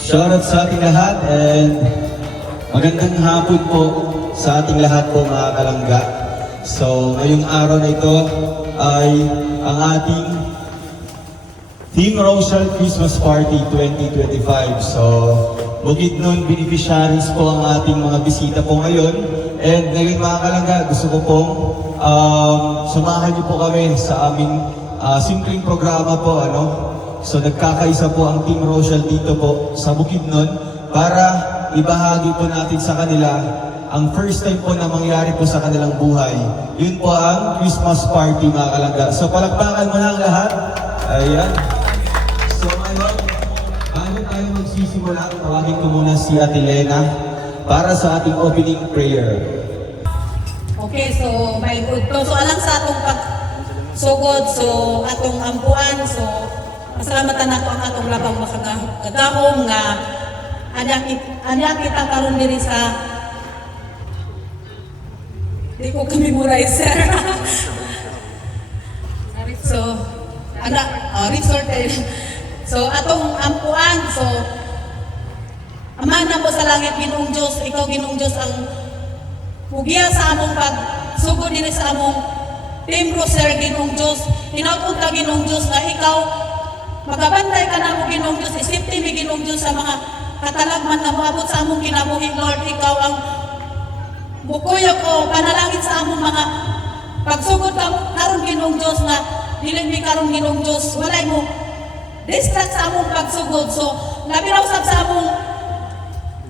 Shoutout sa ating lahat and magandang hapon po sa ating lahat po mga kalangga. So ngayong araw na ito ay ang ating Team Rochelle Christmas Party 2025. So Bukidnon beneficiaries po ang ating mga bisita po ngayon. And ngayon mga kalangga, gusto ko pong sumahan niyo po kami sa aming simpleng programa po. So nagkakaisa po ang Team Rochelle dito po sa Bukidnon para ibahagi po natin sa kanila ang first time po na mangyari po sa kanilang buhay. Yun po ang Christmas party mga kalangga. So palakpakan mo na ang lahat. Ayan. So ngayon, bago tayo magsisimula, tawagin ko muna si Ate Lena para sa ating opening prayer. Okay, so my good. So alang sa atong pagsugod, so atong ampuan, so masalamatan ako ang atong labang makagahom nga anya kita karon diri sa di ko kami memorizer. So resort so atong ampuan, so Ama na po sa langit, Ginoong Diyos, ikaw Ginoong Diyos ang pugiya sa among pagsugod diri sa among Team Rochelle, Ginoong Diyos. Hinaut ka Ginoong Diyos na ikaw magabantay ka na mo Ginoong Diyos, isipti mi Ginoong Diyos sa mga katalagman na maabot sa among kinabuhi. Lord, ikaw ang bukuyo ko, panalangin sa among mga pagsugod karon Ginoong Diyos na dili mi karon Ginoong Diyos, walay mo distract sa among pagsugod. So labiraw sa among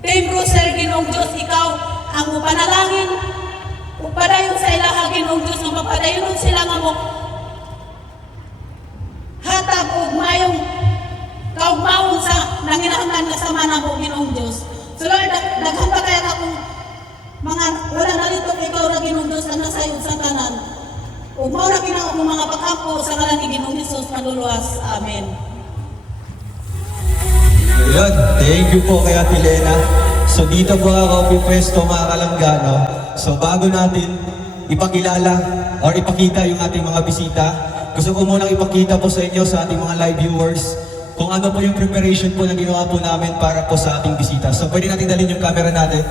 Team Rochelle, Ginoong Diyos, ikaw ang upanalangin upadayon sa ilaha Ginoong Diyos, nga mapadayon sila nga mo hatag og mayong kaugmaon sa nanginahanglan kasama na mo Ginoong Diyos. So Lord, daghan pa kaya akong mga wala nalitok ikaw ra Ginoong Diyos ang nasayod sa tanan. Ug mao ra ginoo mo mga pag-ampo sa ngalan ni Ginoong Hesus maluluwas. Amen. Ayun, thank you po kay Ate Lena. So dito po ako pipwesto mga kalangga, no? So bago natin ipakilala or ipakita yung ating mga bisita, gusto ko munang ipakita po sa inyo, sa ating mga live viewers, kung ano po yung preparation po na ginawa po namin para po sa ating bisita. So pwede natin dalhin yung camera natin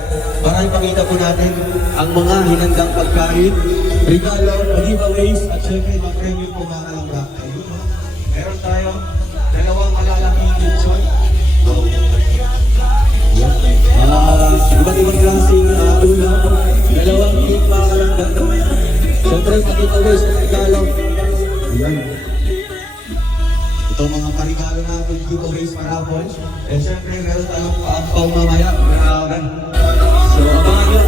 para ipakita po natin ang mga hinandang pagkain, regalo, giveaways, at syempre mga premium po mga kalangga. Ayun, no? Meron tayo dalawang malalaking lechon. Iba't ibang klaseng ulam, dalawang cake mga kalangga. Siyempre, mag-giveaways ng regalo. Ayan. Ito mga parigalo natin, giveaways parapol. And siyempre, meron tayong paampaw mamaya. Grabe. So, abangan nyo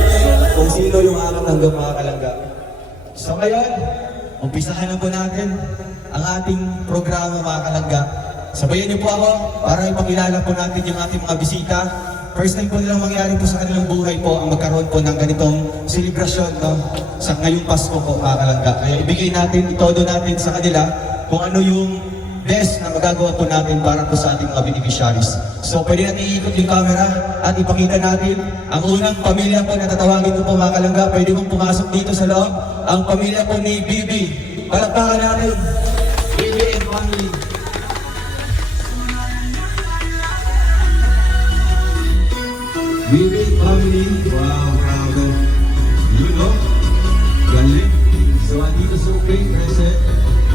kung sino yung akatanggap mga kalangga. So ngayon, umpisahan na po natin ang ating programa mga kalangga. Sabayan niyo po ako para ipakilala po natin yung ating mga bisita. First time po nilang mangyari po sa kanilang buhay po ang magkaroon po ng ganitong selebrasyon, no? Sa ngayong Pasko po mga kalangga. Kaya ibigay natin, itodo natin sa kanila kung ano yung best na magagawa po natin para po sa ating mga beneficiaries. So pwede natin iikot yung camera at ipakita natin ang unang pamilya po na tatawagin ko po mga kalangga. Pwede mong pumasok dito sa loob. Ang pamilya po ni Bibi. Palakpakan natin. Bibi and family. Bibi family. Wow, grabe. You know? Galing. So andito sa opening present.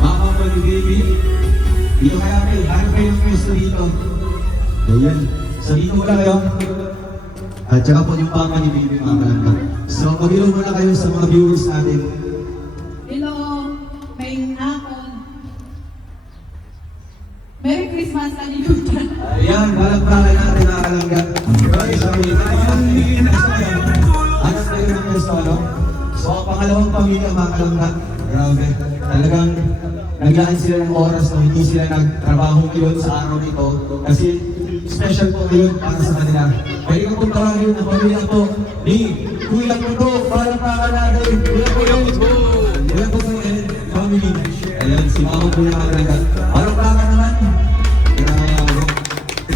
Mama po ni Bibi. Dito kaya kayo, hanap kayo yung pwesto dito. Ayan. So dito muna kayo. At saka po yung pama ni Bibi mga kalangga. So mag-ilaw muna kayo sa mga viewers natin. Hello, may hapon. Merry Christmas sa inyo. Ayan, balagbakan natin mga kalangga. Okay, sorry. Hanap kayo ng pwesto, no? So ang pangalawang pamilya mga kalangga. Grabe. Talagang naglaan sila ng oras na hindi sila nagtrabaho ngayon sa araw nito kasi special po ngayon para sa kanila. Pwede ka pong tawagin ang pamilya po ni Kuya Puto, para natin. Kuya Puto, Kuya Puto and family. Ayan, si Mama po yung mga parang baka naman.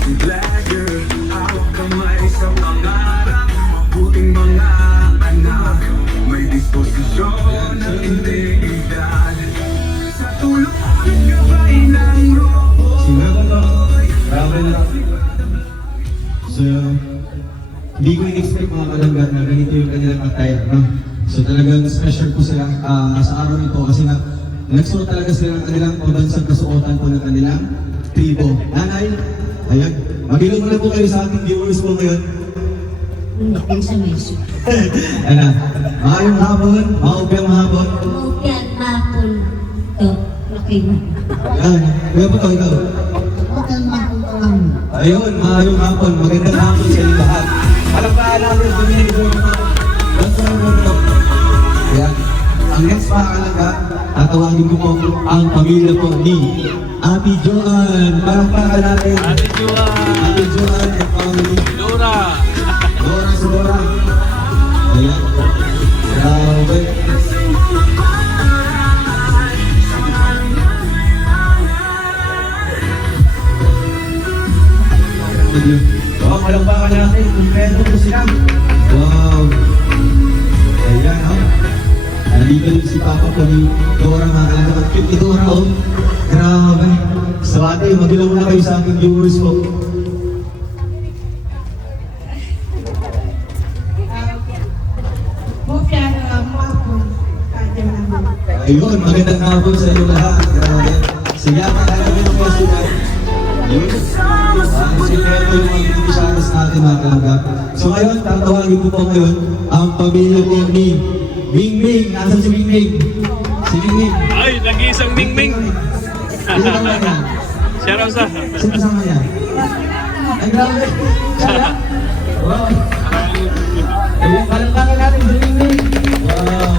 Flagger, awak kamay sa pangarap, mabuting mga anak, may disposisyon ng integridad. Sa tulong gabay ng roboy, So, hindi ko in-expect mga kalangga na ganito yung kanilang attire, no? So talagang special po sila sa araw nito kasi nagsuot talaga sila ng kanilang pambansang kasuotan po ng kanilang tribo. Nanay, ayan, mag-ilong muna po kayo sa ating viewers po ngayon. Hindi sa meso. Ayan, maayong hapon, maupyang hapon. Upian mapon. Ito, laki mo. Ayan, kaya po ikaw. Upian mapon ko lang. Ayun, maayong hapon, magandang hapon sa inyo lahat. Palakpakan natin ang pamilya ko. Ayan, ang next pakalaga, tatawagin ko po ang pamilya po ni Ate Joan. Palakpakan natin. Ate Joan! Ate Joan and family. Dora! Dora. Ayan. Grabe. Wow, palakpakan natin. Kompleto po sila. Wow. Ayan, oh. Nandito rin si Papa po ni Dora, mga kalangga. Ang cute ni Dora, oh. Grabe. So ate, mag-ilaw muna kayo sa aking viewers po. Upian mapon. Kaya naman. Ayun, magandang hapon sa inyo lahat. Grabe. Sige, pagkakaroon ng question. Ayun. Si Neto yung mga Pilipisanos natin, mga kalangga. So ngayon, tatawagin ko po ngayon ang pamilya ko ni Ming Ming. Nasaan si Ming Ming? Si Ming Ming. Ay, nag-iisang Ming-Ming! Sino kasama niya? Siya raw sa... Sino kasama niya? Ay, grabe. Siya lang? Wow. Ayun, palangkakan natin si Ming Ming. Wow.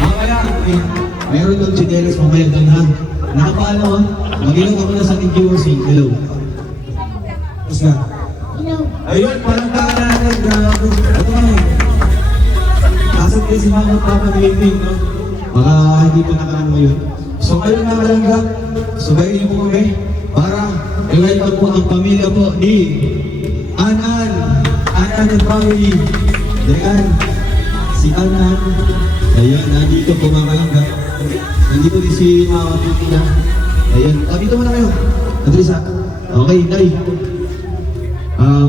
Mamaya, mayroon doon si Dennis mamaya doon ha. Nakapaano ha? Mag-ilaw ako na sa ating viewers eh. Hello. Tapos na. Ayun, palangkakan natin. Grabe. Ito nga eh. Nasaan kayo si Mama at Papa ni Ming Ming, no? Baka hindi ko nakarang ngayon. So ngayon na kalangga, subayin niyo po kami para i-welcome po ang pamilya po ni Anan and family. Ayan, si Anan. Ayan, nandito po mga kalangga. Nandito din si Mama Pipila. Ayan, dito muna kayo. Andresa. Okay, Nay.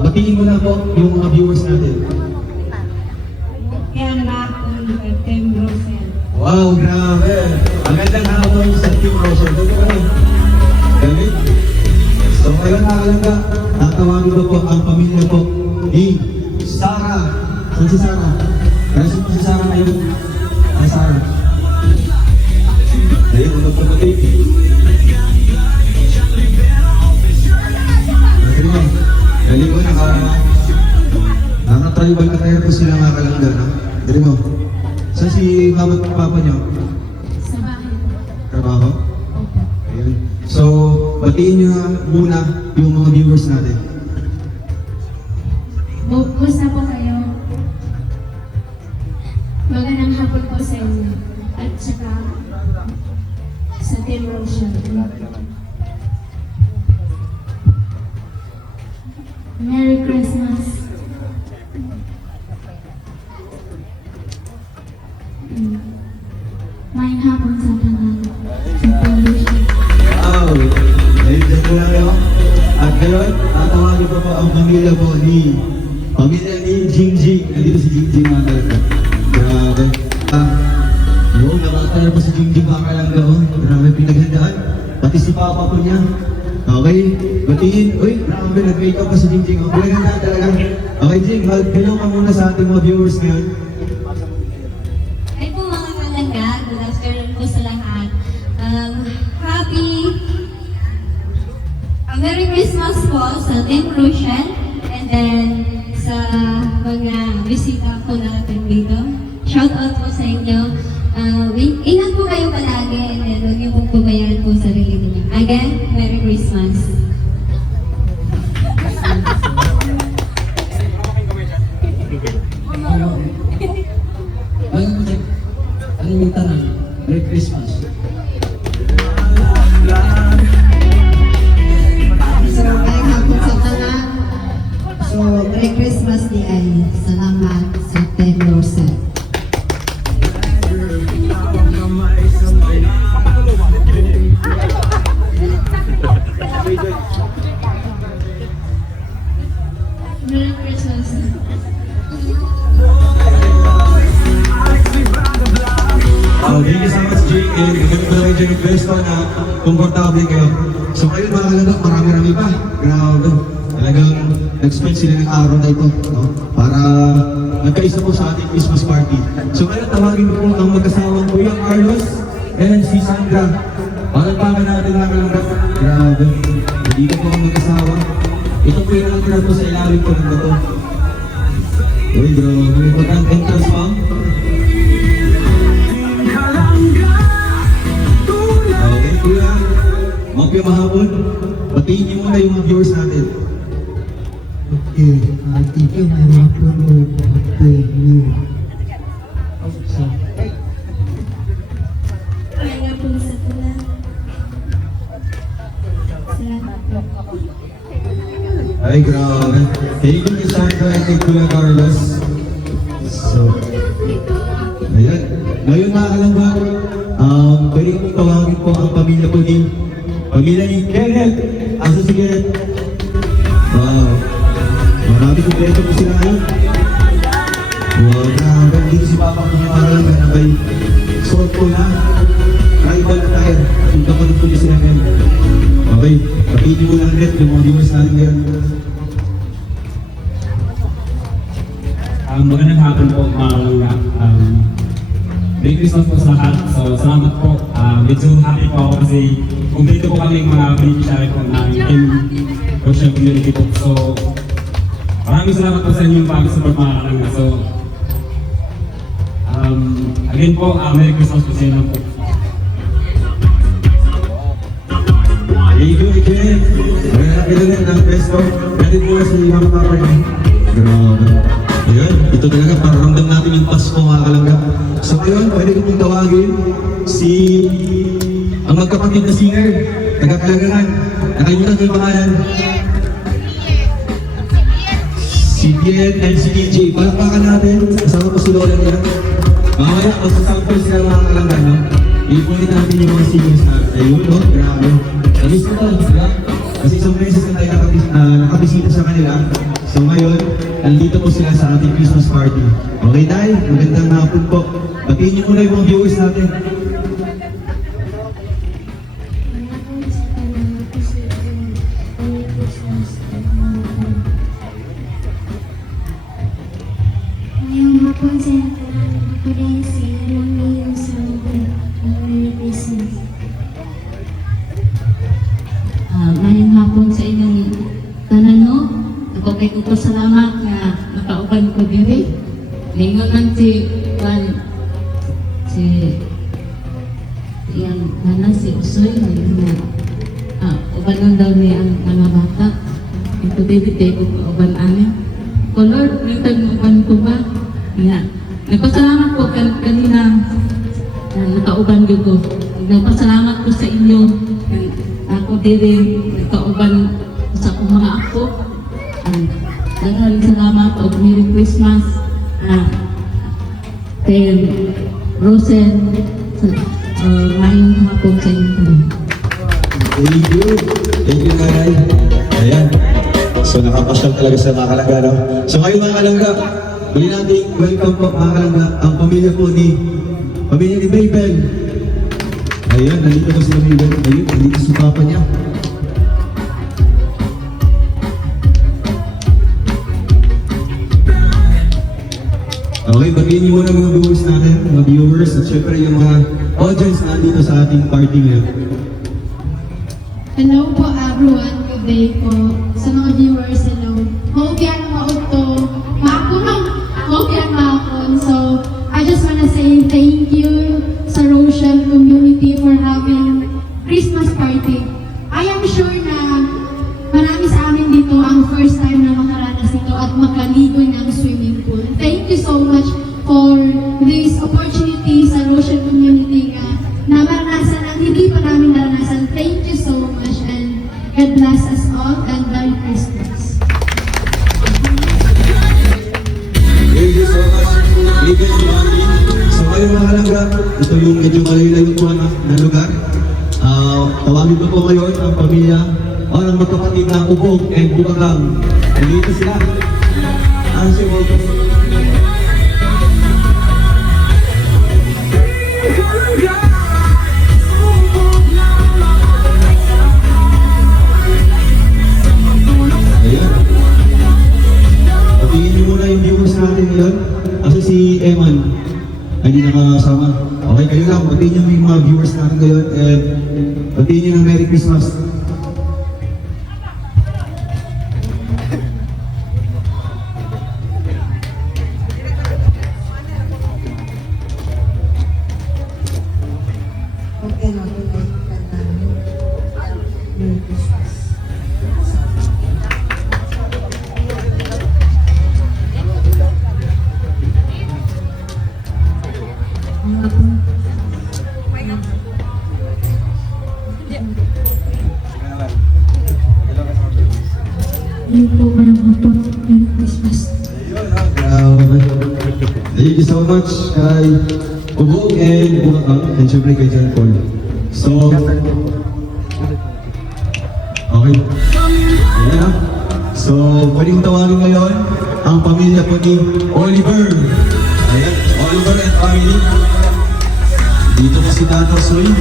Batiin mo na po yung mga viewers natin. Upian mapon. Team Rosel. Wow, grabe! Magandang hapon sa Team Rosel. Dito ka rin. Galing. So, ngayon nakalangga, tatawagin ko po ang pamilya po ni Sarah. Saan si Sarah? Present po si Sarah ngayon. Ay, Sarah. Ayun, unang pagpatid. Galing mo. Galing mo, naka-tribal attire po sila mga kalangga. No? Galing mo. Saan si mama at papa niyo? Sa bahay. Trabaho? Ayun. So, batiin niyo muna yung mga viewers natin. Kumusta po kayo? Magandang hapon po sa inyo. At saka sa Team Rosel. Merry Christmas. May hapon sa tanan. Sa Team Rosel. Wow! Ayun, dyan po lang kayo. At ngayon, tatawagin po po ang pamilya po ni Jingjing. Nandito si Jingjing mga kalangga. Grabe. Yun, nakataya po si Jingjing mga kalangga. Oh. Grabe, pinaghandaan. Pati si papa po niya. Okay, batiin. Uy, grabe, nag-make up pa si Jingjing. Oh, pinaghandaan talaga. Okay, Jing, mag-hello ka muna sa ating mga viewers ngayon. Ay po mga kalangga, good afternoon po sa lahat. Merry Christmas po sa Team Rosel and then sa mga bisita po natin dito. Shout out po sa inyo. Ingat po kayo palagi and then huwag niyo pong pabayaan po sarili niyo. Again, Merry Christmas. Ano yung tanong? Merry Christmas. So, kaya hapon sa tanan. So, Merry Christmas di ay. Salamat sa Team Rosel. Hawak kamay sa mga pwesto na komportable kayo. So kayo mga kalagak, marami-rami pa. Grabe. Talagang nag-spend sila ng araw na ito, no? Para magkaisa po sa ating Christmas party. So ngayon, tawagin ko po ang magkasawang Kuya Carlos and si Sandra. Palagpakan natin mga kalagak. Grabe. Dito po ang magkasawa. Ito po yung nakatira po sa ilalim po ng bato. Uy, grabe. Pagkang entrance pa. Okay, Kuya. Mapya mahapon. Patiin niyo muna yung mga viewers natin. Okay, thank you, my mga puno, happy new. So, Kaya nga po sa tula. Salamat po. Ay, grabe. Thank you, Sandra and kay Kuya Carlos. So, ayan. Ngayon mga kalangga, pwede kong tawagin po ang pamilya po ni Kenneth. Asa si Kenneth? Wow. Marami kong beto po sila ngayon. Wow, grabe. Dito si Papa ko mga kalangga na may suot po na rival attire. Yung kapatid po niya sila ngayon. Okay, kapitid mo lang rin yung mga viewers natin ngayon. Magandang hapon po mga kalangga. Merry Christmas po sa lahat. So salamat po. Medyo happy po ako kasi kumpleto po kami mga beneficiary po na Team Rochelle Community po. So maraming salamat po sa inyong pag-support mga kalangga. So again po, Merry Christmas po sa inyo po. Thank you again. Malaki na rin ang pesto. Pwede po na si Mama Papa niya. Grabe. Ayan, ito talaga para ramdam natin yung Pasko mga kalangga. So ngayon, pwede ko pong tawagin ang magkapatid na singer, taga-Kalagaran. Nakalimutan ko yung pangalan. Si Bien and si DJ. Palakpakan natin. Kasama po si Lola nila. Mamaya, magsasample sila mga kalangga, no? Ipunin natin yung mga singers natin. Ayun, no? Grabe. Namiss ko talaga sila. Kasi isang beses na tayo nakabisita sa kanila. So ngayon, nandito po sila sa ating Christmas party. Okay, Day? Magandang hapon po. Batiin niyo muna yung mga viewers natin. Ngayong hapon sa Kudensi, alam niyo sa Merry Christmas. Ngayong hapon sa inyong tanan, no? Ako kay ko salamat na nakauban ko diri. Lingon man si yang nana si Usoy na ubanon daw niya ang mga bata. Ito David ko uban ani. Lord, minsan mo uban ko ba? Nga. Nagpasalamat po kanina na nakauban ko. Nagpasalamat po sa inyo. Ako diri nakauban sa akong mga ako. Daghang salamat o Merry Christmas kay Rosen ngayong hapon sa inyo. Thank you. Thank you, Nanay. Ayan. So nakapasyal talaga sa mga kalangga, no? So ngayon mga kalangga, muli natin welcome po mga kalangga ang pamilya ni Mabel. Ayan, nandito po si Mabel. Ayun, nandito si Papa niya. Okay, bagiin niyo muna mga viewers natin, mga viewers, at syempre yung mga audience na dito sa ating party ngayon. Hello po everyone, good day po. Sa mga viewers, hello. Hope yan mauto. Makunong! Hope yan makon. So, I just wanna say thank you sa Rochelle community for having Christmas party. I am sure na marami sa amin dito ang first time na makaranas nito at makaligo ng swimming pool. Thank you so much for this opportunity sa Rochelle community na maranasan ang hindi pa namin naranasan. Thank you so much and God bless us all and Merry Christmas. Thank you so much. Thank you so much. So kayo mga kalangga, ito yung medyo malayo-layo po na lugar. Tawagin ko po ngayon ang pamilya o ang magkapatid na Ubog and Bukagang. Nandito sila. Answer welcome. batiin niyo yung mga viewers natin ngayon and batiin niyo ng Merry Christmas. Okay na, okay na. Merry Christmas. Yun po, parang hapon. Merry Christmas. Thank you so much kay Bubog and Bukang and syempre kay John Paul. So, okay. Ayan na. So, pwedeng tawagin ngayon ang pamilya po ni Oliver. Ayan, Oliver and family. Dito po si Tato Soy.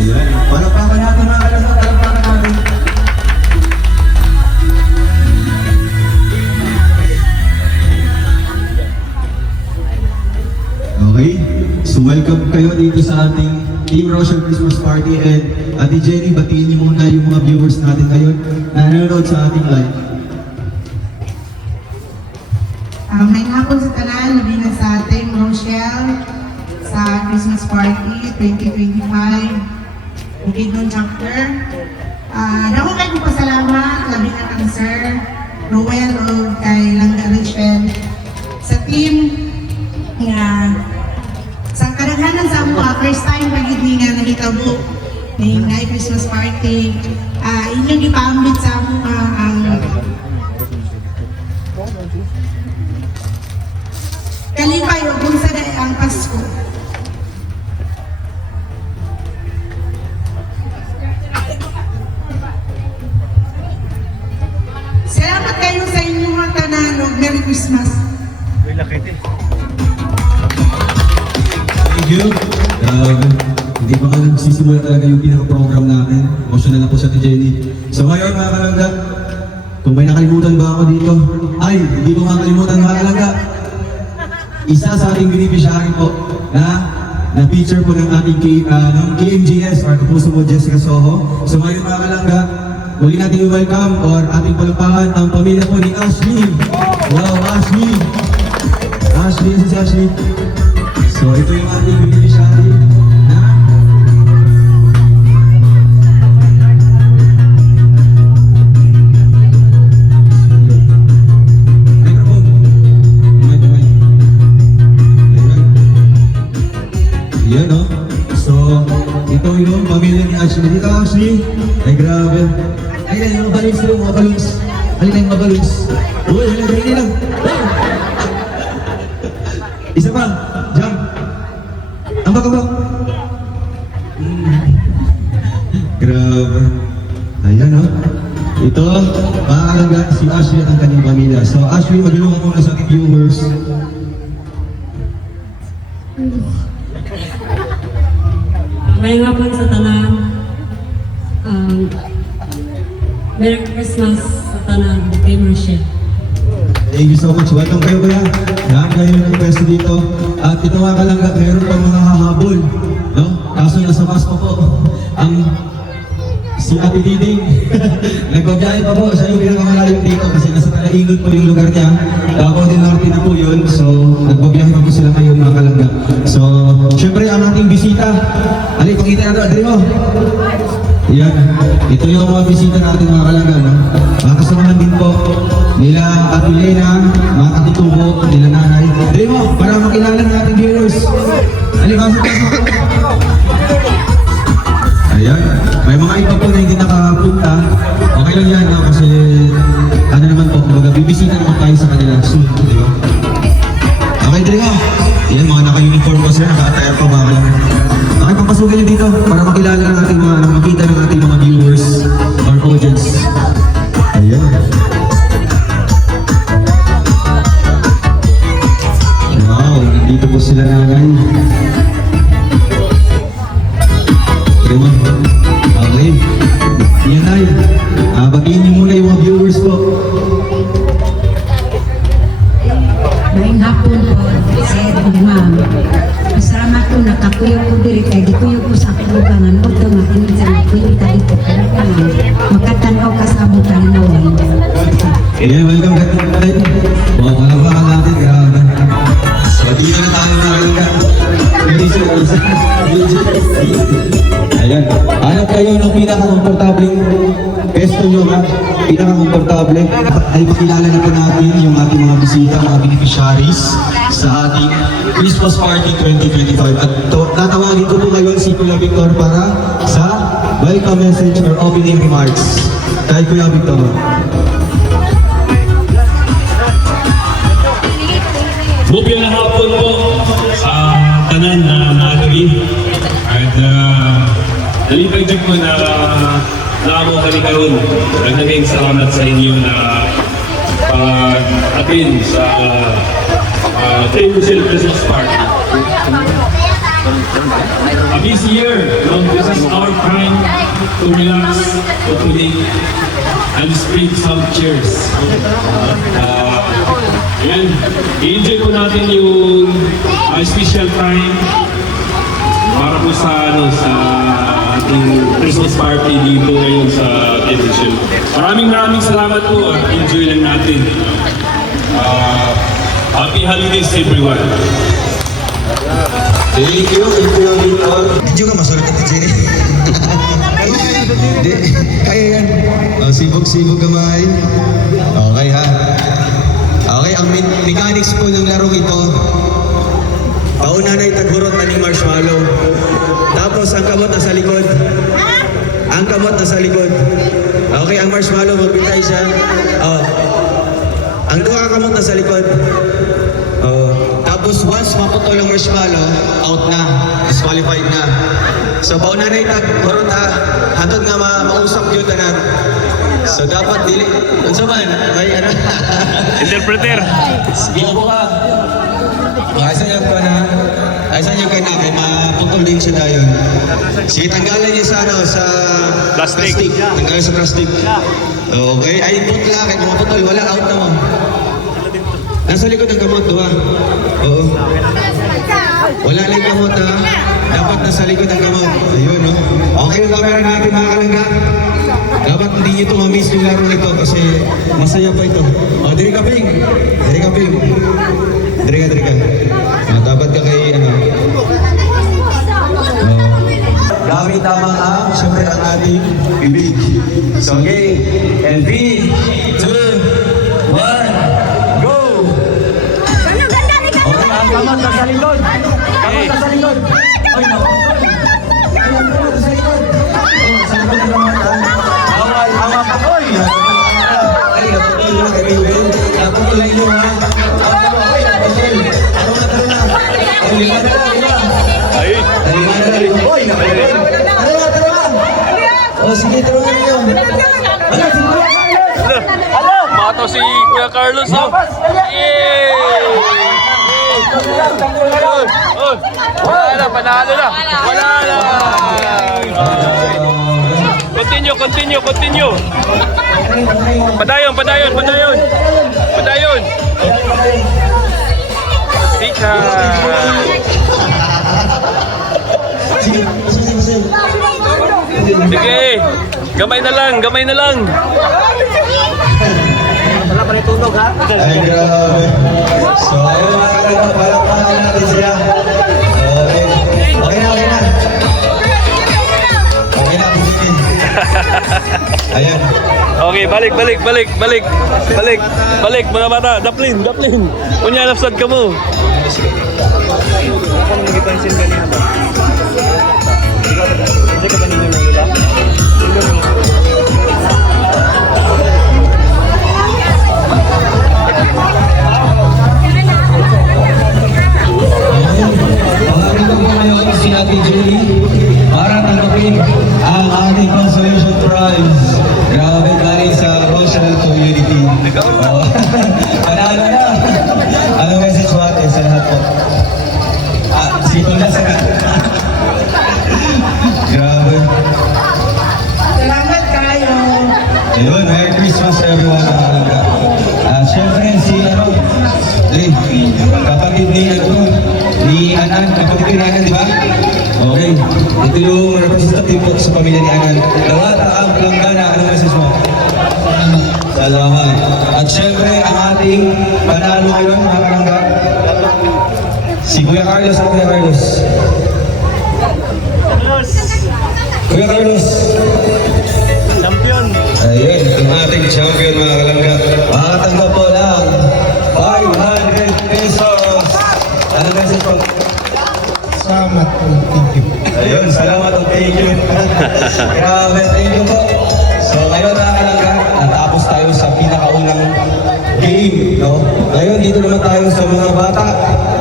Ayan, palakpakan natin mga kalasal, palakpakan natin. Okay, so welcome kayo dito sa ating Team Rochelle Christmas Party and Ate Jenny, batiin niyo muna yung mga viewers natin ngayon na nanonood sa ating live. May hapon sa tanan, labi na sa ating Rochelle sa Christmas Party 2025 Bukidnon Chapter. Dako kayo po pasalamat, labi na kang Sir Rowell o kay Langga Rochelle sa team nga sa kadaghanan sa mo, first time pagid ni nga nagitabo ng Christmas Party. Inyong ipaambit sa mo ang kalipay o kung sa ang Pasko. Salamat kayo sa inyong mga tanan o Merry Christmas. Thank you. Hindi pa nga nagsisimula talaga yung pinaka-program natin. Emotional na po sa Ate Jenny. So ngayon mga kalangga, kung may nakalimutan ba ako dito, ay, hindi ko makalimutan mga kalangga. Isa sa ating beneficiary po na feature po ng ating ng KMGS or Kapuso mo Jessica Soho. So ngayon mga kalangga, muli natin i-welcome or ating palakpakan ang pamilya po ni Ashley. Wow, Ashley! Ashley, si Ashley. So ito yung ating beneficiary na microphone. Yan o. So ito yung pamilya ni Ashley. Dito Ashley. Ay grabe. Ay yung mga balloons dito, mga balloons. Ay na yung mga balloons. Uy, dali lang. Isa pa. Jump. Ambak. Grabe. Ayan o. Ito, makakalaga si Ashley at ang kanyang pamilya. So Ashley, magulong ako muna sa ating viewers. May nga po sa tanan. Merry Christmas sa tanan. Team Rochelle. Thank you so much. Welcome kayo kuya. Lahat kayo ng pwesto dito. At ito nga kalangga, meron pa mga hahabol. No? Kaso nasa Pasko po. Ang si Ate Diding. Nagbabiyahe pa po. Siya yung pinakamalayo dito kasi nasa Talainod po yung lugar niya. Davao del Norte na po yun. So, nagbabiyahe pa po sila ngayon mga kalangga. So, syempre ang ating bisita. Ali, pakita natin. Adri mo. Yan. Ito yung mga bisita natin mga kalangga. No? Mga kasamahan din po nila Ate Lena, mga katitubo, nila nanay. Dali mo, para makilala ng ating viewers. Ali, pasok. Ayan. May mga iba po na hindi nakapunta. Okay lang yan, no? Kasi ano naman po, bibisita naman tayo sa kanila soon, di ba? Okay, dali mo. Yan, mga naka-uniform ko sila, naka-attire pa mga kalangga. Okay, papasukin nyo dito para makilala ng ating mga, makita ng ating mga viewers or audience. Ayan. Wow, nandito po sila nanay. Diba? Okay. Yan ay. Batiin niyo muna yung mga viewers po. Maayong hapon po, sir ug ma'am. Kasama ko nakakuha Yeah, welcome back to the wow, wala pa ka natin, grabe. So, dito na tayo na ayan. Hanap kayo ng pinaka-komportabling pesto nyo, ha? Pinaka-komportable. Ay pakilala na po natin yung ating mga bisita, mga beneficiaries sa ating Christmas Party 2025. At tatawagin ko po ngayon si Kuya Victor para sa welcome message or opening remarks. Kay Kuya Victor. Bupyo na hapon po sa tanan na naagri. At nalipag ko na ako kalikaroon. Nagdaming salamat sa inyo na pag-atin sa Table Christmas Party. This year, this is our time to relax, to play, and spread some cheers. Ayan, i-enjoy po natin yung special time para po sa ating Christmas party dito ngayon sa television. Maraming salamat po at enjoy lang natin. Happy holidays everyone. Thank you, Victor. Di juga masulit ito sini. Di, kaya yan. Sibog-sibog kamay. Okay ha. Okay, ang mechanics po ng larong ito, pauna na itagurot na ng marshmallow. Tapos ang kamot nasa likod. Ang kamot nasa likod. Okay, ang marshmallow, magbitay siya. Ang duha kamot nasa likod. Tapos once maputol ang marshmallow, out na. Disqualified na. So pauna na itagurot ha. Hantod nga mausap yun na. So dapat dili. Unsa man? May ano? Interpreter. Sige po ka. Aysan niyo ka na. Aysan niyo ka na. Kaya maputol din siya tayo. Sige, tanggalan niyo sa sa Plastic. Tanggalan sa plastic. Okay. Ay, putla. Kaya kung maputol, wala. Out na mo. Nasa likod ang kamot to ha. Oo. Wala lang kamot ha. Dapat nasa likod ang kamot. Ayun no. Okay yung camera natin mga kalangga. Dapat hindi nyo tumamiss yung laro nito kasi masaya pa ito. Diri ka, Ping. Diri ka, Ping. Diri ka. Dapat ka kay, gamit tama ang, siyempre ang ating bibig. So, okay. And 3, 2, 1, go! Okay, ang kamot nasa likod. Kamot nasa likod. Ay, naku. Kamot nasa likod. Sa likod ng kamot, ha? Awal apoy. Ay, naputol yun kay Bibel. Naputol lang yun ha. Apoy, naputol. Ano na taro na? Ay, lima na lang. Lima na lang. Apoy, naputol. Taro na. O, sige, taro na ninyo. Wala, siguro. Mato si Kuya Carlos, oh. Yay! Wala na, panalo na. Wala na. Continue. Padayon. Tika. Sige. Gamay na lang. Wala pa rin tunog ha? Ay, grabe. So, ayun mga kalangga, palakpakan natin sila. Okay na. Sige. Ayan. Okay, balik mga bata. Daplin. Kunya nafsad ka mo. Pangalaman ko ngayon si Ate Julie para tanggapin ang ating consolation prize. Grabe galing sa Rochelle Community. Panalo na. Ano message mo ate sa lahat po? Sito na sa grabe. Salamat kayo. Ayun, Merry Christmas everyone. Siyempre si kapatid ni Anan, kapatid ni Anan, di ba? Okay. Ito yung representative po sa pamilya ni Anan. Dawata ang planggana. Anong message mo? Salamat. At syempre, ang ating panalo ngayon, mga kalangga, si Kuya Carlos at Kuya Carlos. Kuya Carlos. Champion. Ayun, ang ating champion, mga kalangga. Makatanggap po lang 500 pesos. Ano message po? Salamat po. Thank you. Ayun, salamat at thank you. Grabe, thank you po. So ngayon, mga kalangga, natapos tayo sa pinakaunang game, no? Ngayon, dito naman tayo sa mga bata.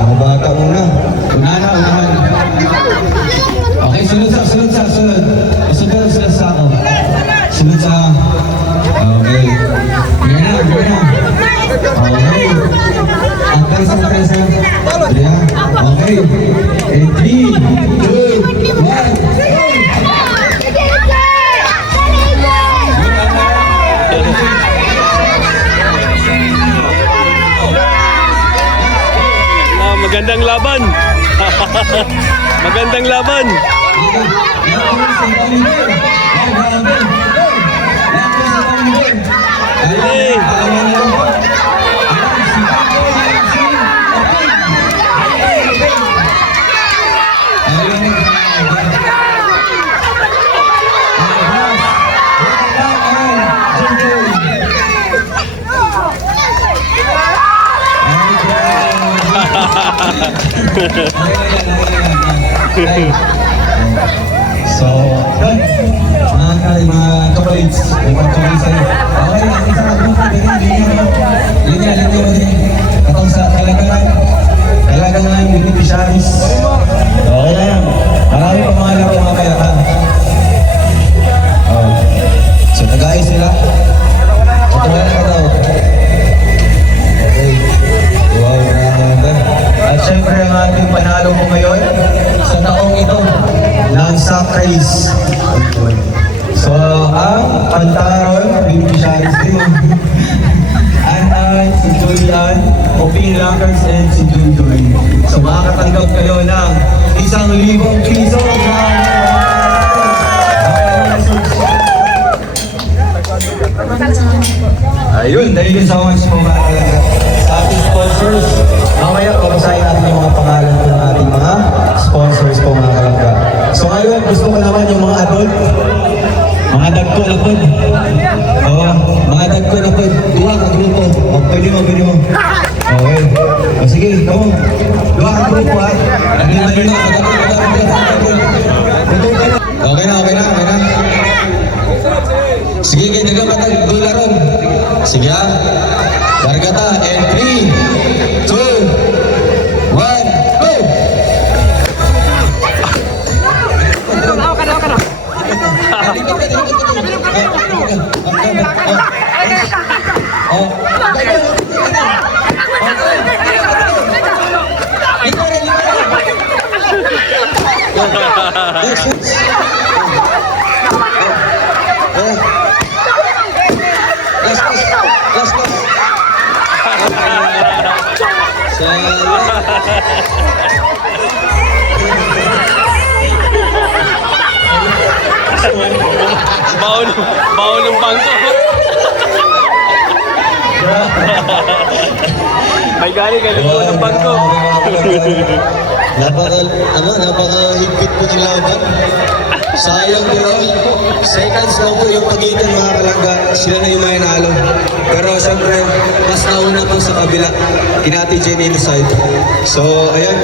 Mga bata muna. Unahan. Okay, sunod. Sunod sa ako. Sunod sa... Okay. Yan na. Okay. Atras. Yeah. Okay. And 3, 2, 1. Magandang laban. Magandang laban. Hey. So, yun. Mga kapalids, may pagtuloy sa'yo. Okay, ang isa ka po, linya mo din. Katong sa talaga nga yung beneficiaries. Okay na yan. Marami pa mga laro mamaya ka. So, nag-ayos sila. Ito wala na ka daw. Okay. Wow, ganda. At syempre ang ating panalo mo ngayon sa taong ito ng sack race. So, ang pantaron, beneficiaries din. Anay, si Julian, Oping Lakers, and si Junjoy. So, makakatanggap kayo ng 1,000 piso. Ayun, thank you so much po mga talaga sa ating sponsors. Mamaya, papasahin natin yung mga pangalan po ng ating mga sponsors po mga kalangga. So ngayon, gusto ko naman yung mga adult, mga dagko na po. Oo, mga dagko na po. Duha ka grupo. O, pwede mo. Okay. O sige, come on. Duha ka grupo ha. Okay na. Sige, kayo nagkamatag doon ron. Sige ha. Bargata, and 3, 2, 1, go! Baon ng bangko. May galing ka ng bangko. Napaka-higpit po ng laban. Sayang pero seconds lang po yung pagitan mga kalangga. Sila na yung may nalo. Pero siyempre, mas nauna po sa kabila. Kinati Jenny inside. So, ayan.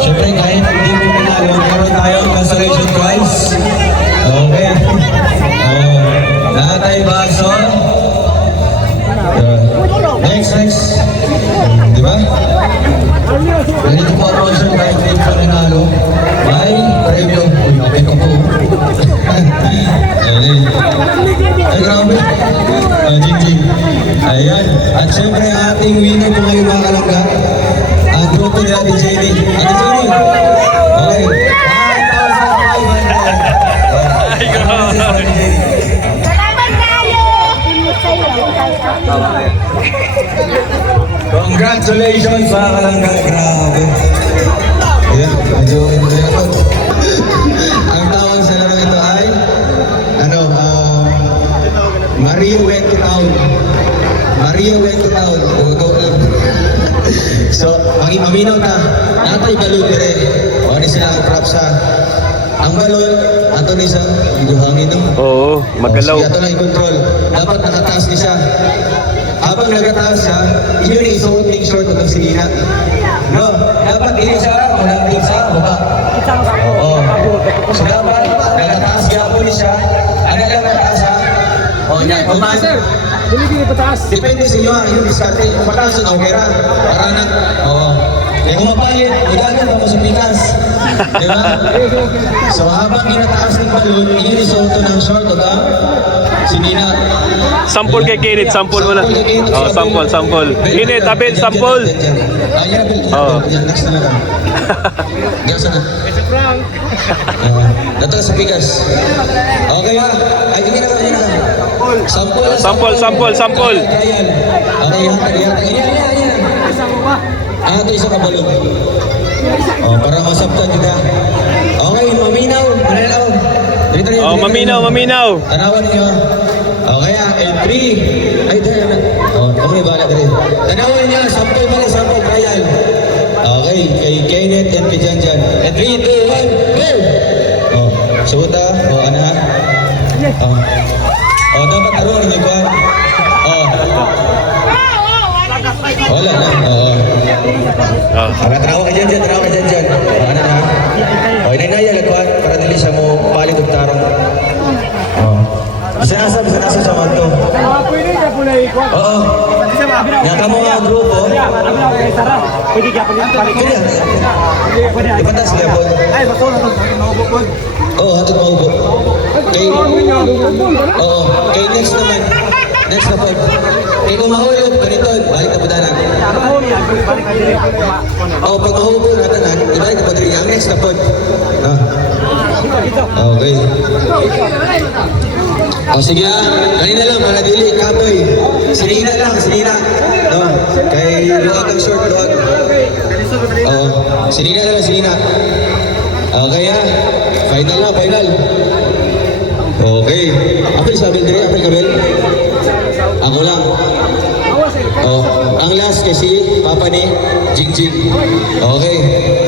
Siyempre, kahit hindi po manalo, meron tayong consolation prize. Okay. Lahat tayo baso. Next. Di ba? Ganito po ako siya kahit hindi po nanalo. May premyo. Uy, okay ko po. Ay, grabe. Jing. Ayan. At syempre, ating winner po ngayon mga kalangga. Ang grupo ni Ate Jenny. Ate Jenny. Okay. 1,500. Ay, grabe. Congratulations mga kalangga. Grabe. Ayan, medyo ako. Ang tawag sa laro ito ay Maria went to town. Maria went to town. Go lang. So, maminaw na. Natay balon dire. O, ano sila ang props ha. Ang balon, ato ni sa buhangin no? Oo, magalaw. Sige, ato lang i-control. Dapat nakataas ni siya. Habang nagataas siya, inyo ni isuot ni short o ng silina. No, dapat ini siya, walang din sa baba. Oo. So dapat, nagataas gapon ni siya. Ano lang nagataas ha? O, yan. Master, depende sa inyo ha, yung diskarte. Kung pataas, okay ra. Para na, oo. Kaya kung mapalit, igagal pa mo sa pikas. Diba? So habang inataas ng balon, inyo ni isuot ng short o ng silina. Sampol kay Kenneth, sampol mo na. Oh, sampol. Kenneth, Abel, sampol. Oo. Next na lang. Diyan sana. Dato sa pikas. Okay ha? Ay, hindi na. Sampol. Okay, hatag. Ayan. Ito isa ka balon. Oh, para masabtan kita. Okay, maminaw. Dito. Oh, maminaw. Tanawan niyo. Okay, and 3. Ay, dahil na. Oh, kami ni bala dali. Tanawan niya, sample trial. Okay, kay Kenneth and kay Janjan. And 3, 2, 1, go! Oh, suta. Oh, ano ha? Oh, dapat aruan ng ikaw. Oh. Wala na. Oo. Tarawa ka Janjan. Oh, ano na? Oh, inay-naya lagwan para dili siya mo palit og tarong. Oh. Bisa nasa sa manto. Oo. Yang kamu nga grupo. Ipatas niya po. Oo, hatid maubo. Okay, next naman. Next na po. Kaya kung mahulog, ganito, balik na padanan. Oo, pag mahulog natin, ibalik na padanan. Ang next na po. Okay. O sige ha, kanina lang, manadili, kapoy. Sinina. No, kay luwag ang short, luwag. Sinina. Okay ha, final. Okay. Apel sabi dire, Kabel. Ako lang. Ang last kasi Papa ni Jingjing. Okay.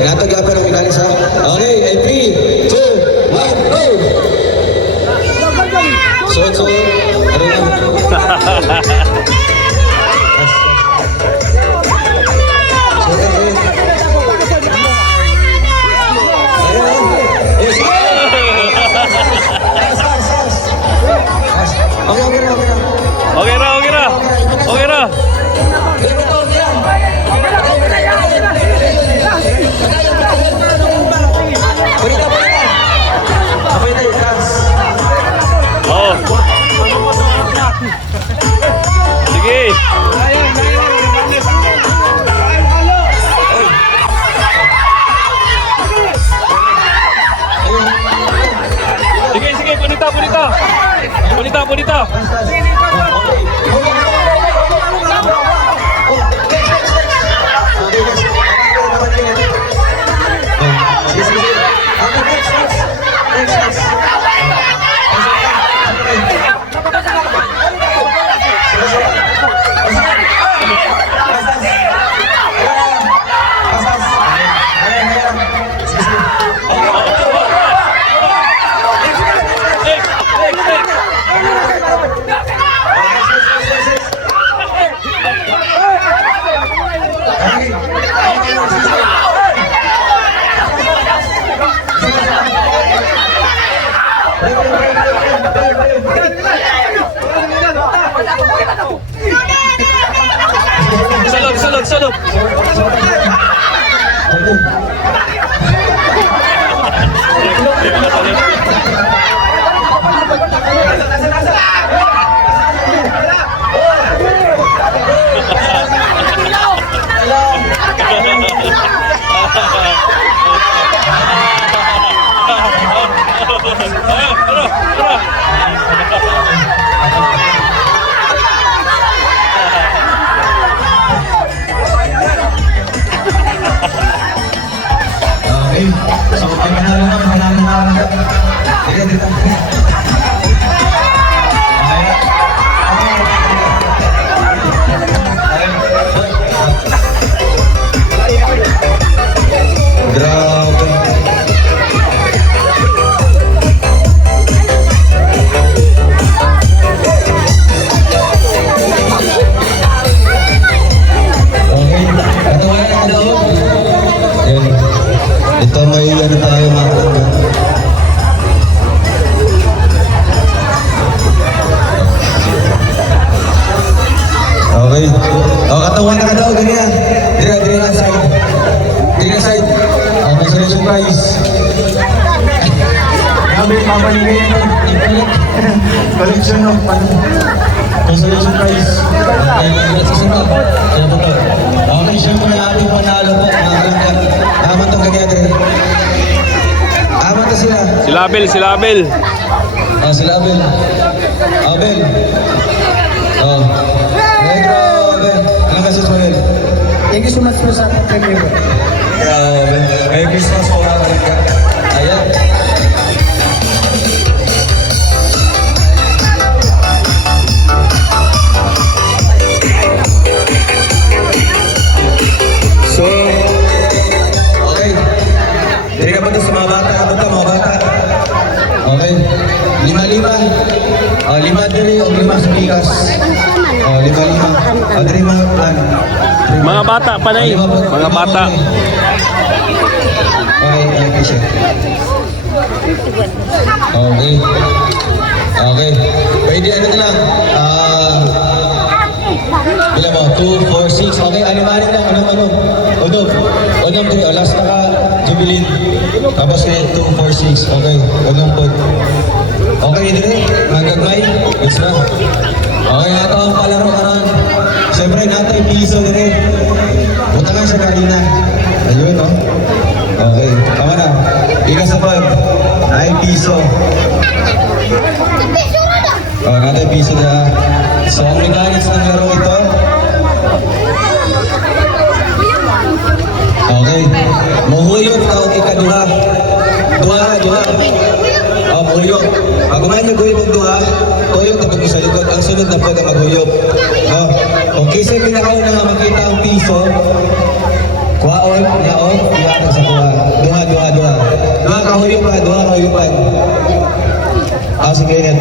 Natag-apel ang finalis ha. Okay, and 3, 2, 1, go! So. Ano lang? Okay na. Oh. Sige. Sige, punita. Salog. Okay. So, manalo na. picture nyo. Consolation prize. Okay, nagsisimba. Okay, syempre ating panalo po. Tama itong kanyadre. Tama to sila. Sila Abel, sila Abel. Sila Abel. Abel. Oh. Negro, Abel. Anong message mo, Abel? Thank you so much po sa pag-review. Grabe. Merry Christmas po mga kalangga. Ayan. So, okay. Dili ka ba ito sa mga bata? Ano ito, mga bata? Okay. 5-5. 5 diri o 5 sa pikas. 5-5. Diri mga plan. Mga bata pa na eh. Mga bata. Okay, okay siya. Okay. Okay. Pwede ano na lang. Bilang mo, 2, 4, 6. Okay, ano-ano lang, ano-ano. Odom, 3. Last na ka, Jubilin. Tapos kaya 2, 4, 6. Okay, odom po. Okay, dire. Nagagmay. It's na. Okay, nato ang palaro karon. Siyempre, nato yung piso dire. Punta lang siya kanina. Ayun, no? Okay, tama na. Ika sa pag. Ay, piso. Nato yung piso na. So, ang mechanics ng laro ito. Okay. Muhuyot ka o ikaduha. Duha. Muhuyot. Pag kumain mag-huyop ang duha, tuyok na pag sa likod. Ang sunod na po na mag-huyop. No? Kung kisay pinakaw na nga makita ang piso, kuhaon, yaon, iwatag sa kuha. Duha. Duha kahuyupan. Sige, Ed.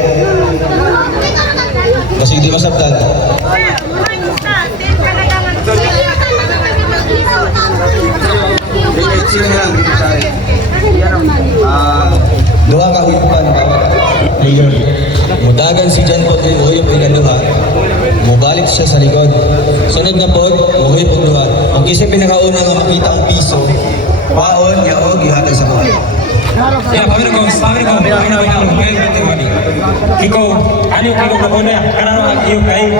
Kasi hindi masabtan. Sino lang? Duha ka huyupan. Ayun. Mudagan si John Paul kay huyup ay kaduha. Mubalik siya sa likod. Sunod na po, huyup ang duha. Ang kasi pinakauna nga makita ang piso, paon, yaog, ihatag sa mga. Ya, pamir ko, Ikaw, ano na po na, karano ang iyong kay,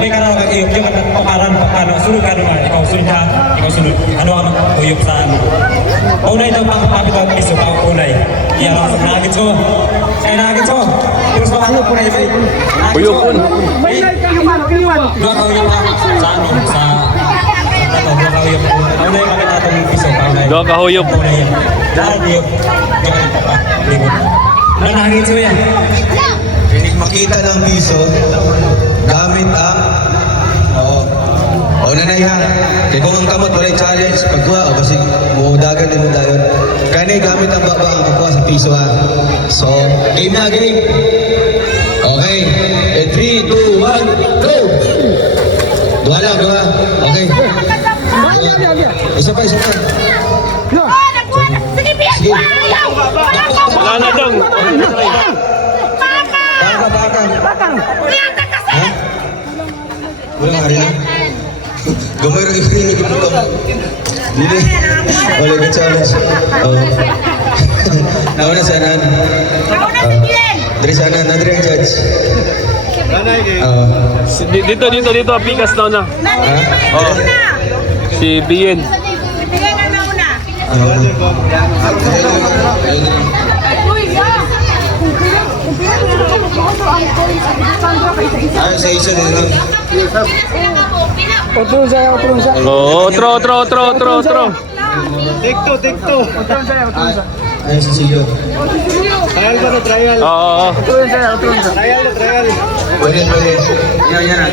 may karano ang iyong, yung pakaran, sunod ka naman, ikaw sunod, ano ang uyok sa ano. Unay daw pangkapit ang piso, unay. Iya, nakagit ko. Terus ano po na yun? Uyok po. Dua ka uyok sa ano, sa... Dua ka uyok. Unay makita itong piso, unay. Dua ka huyop. Dahil yun, jangan papa, limot. Nanahangin siya yan. Pinig makita ng piso, gamit ang... Oo na yan. Kaya kung ang kamot walay challenge, pagkuha o kasi mudagan din mo dayon. Kaya gamit ang baba ang pagkuha sa piso ha. So, game na, game. Okay. And 3, 2, 1, go! Duha lang. Okay. Isa pa. Sige. Wala na dong. Baka. Ha? Wala nga rin. Gamay rin yung pinag-ipot. Dili. Wala yung challenge. Nauna sa anan. Dari sa anan. Nadari ang judge. Dito, pikas na. Oh. Si Bien. Ay, sa isa din lang. Oh, otro. Tikto. Ay, sa siyo. Oo. Pwede. Yan.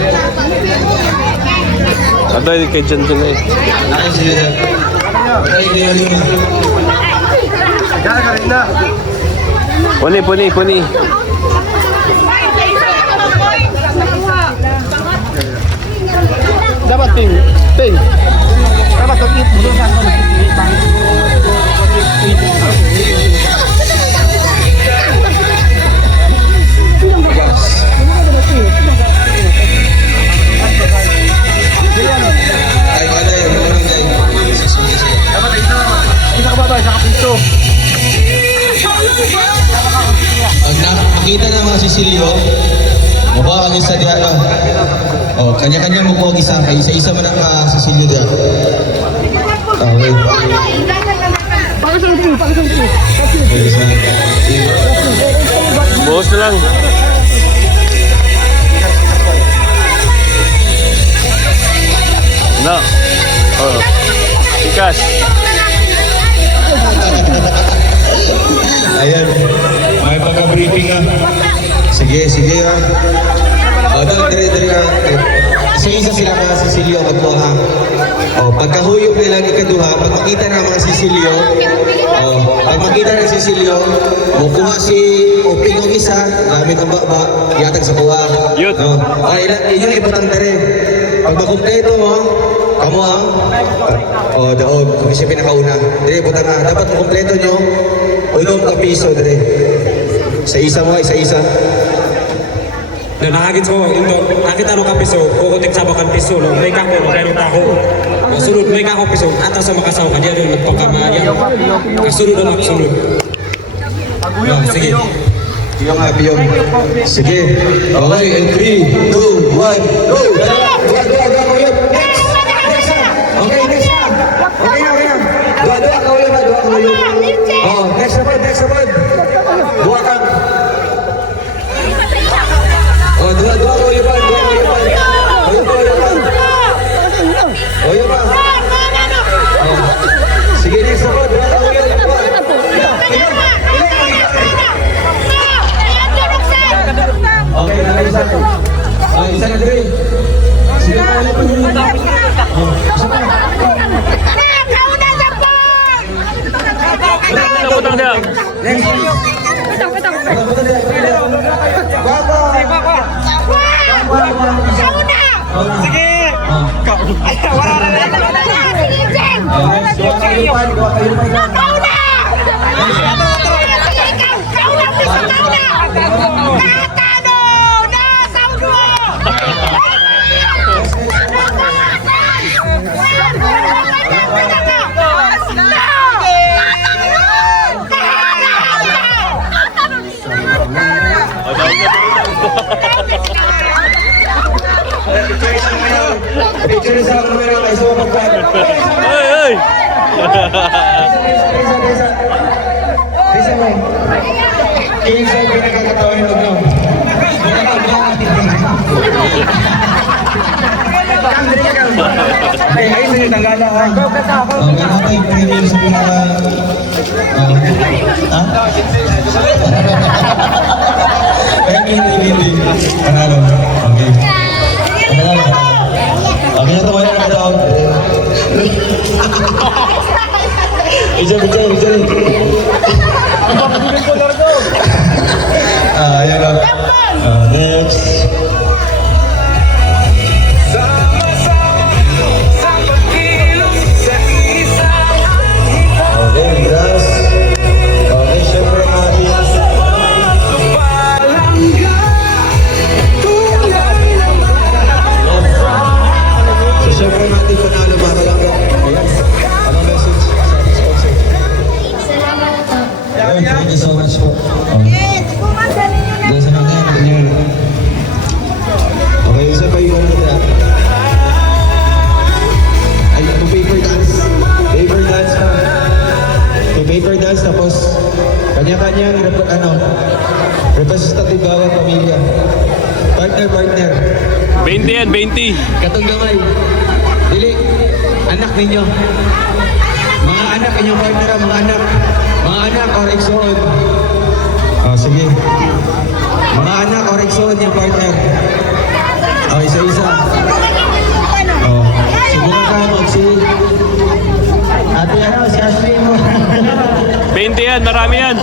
Ato kay John eh. Ay, siyo na. Pwede lima. Puni. Dapat ting. Dapat takip mo sa Ay, wala yun. dapat ito. Isa ka babay sa kapisto. Pag nakakita ng mga sisili Cecilio. Mukha kang isa diyan. Oh, kanya-kanya mo po isa. Kaya isa-isa mo na ka Cecilio diyan. Okay. Okay, isa. Buhos na lang. No. Oh. Ikas. Ayan. May pagka-briefing ka. Sige, sige ha. O, dire ka. Isa-isa sila ka Cecilio, magpo ha. O, pagkahuyog nila ni Kaduha, pag makita na mga Cecilio, pag makita na Cecilio, mukuha si Oping o isa, gamit ang baba, yatag sa kuha. Yun. No. Ay, yun ipatang dere. Pag makumpleto mo, kamo ang daog, kung siya pinakauna. Dire, buta nga. Dapat makumpleto nyo, ulong ka piso, dire. Isa-isa mo, isa-isa. Na nakagit ko, nakita nung kapiso, kukutik sa bakan piso, no? May kako, no? Kaya tako. Kasunod, may kako piso, atas sa makasaw, kanya doon nagpagkamaya. Kasunod na kasunod. Sige. Piyong ha, piyong. Sige. Okay, and 3, 2, 1, go! Next! Okay, next na! Okay na. Dua ka ulit. Oh, next na pod. Dua ka. Oh, dua ka ulit. Oyo pa. Oh. Sige, next na pod. Dua ka ulit. Okay, isa na diri. Sige pa ulit po. Putang dia. Picture sa kamera kayo sa magpapag. Hey. Isa mo. Isa yung pinagkakatawa ni Lugno. Ay, ayun sa yung tanggala ha. Meron tayong premium sa pinaka... Ha? Hindi. Panalo. Okay. Okay na ito, kaya na ito. Bijan. Ayan na. Next. Okay, grass. Okay, syempre natin. So, syempre natin panalo ba talaga? Ayan. Anong message sa ating sponsor? Salamat po. Ayun, thank you so much po. Diyan sa mga ganyan. Okay, isa pa yung ano nila. Ay, ito paper dance. Paper dance na. Ito paper dance, tapos kanya-kanyang representative bawat pamilya. Partner. 20 yan, 20. Katong gamay. Dili, anak ninyo. Mga anak, inyong partner, mga anak. Mga anak or exon. Oh, sige. Mga anak or exon yung partner. Oh, isa-isa. Oh, siguro ka si Ate si Ashley mo. 20 yan, marami yan.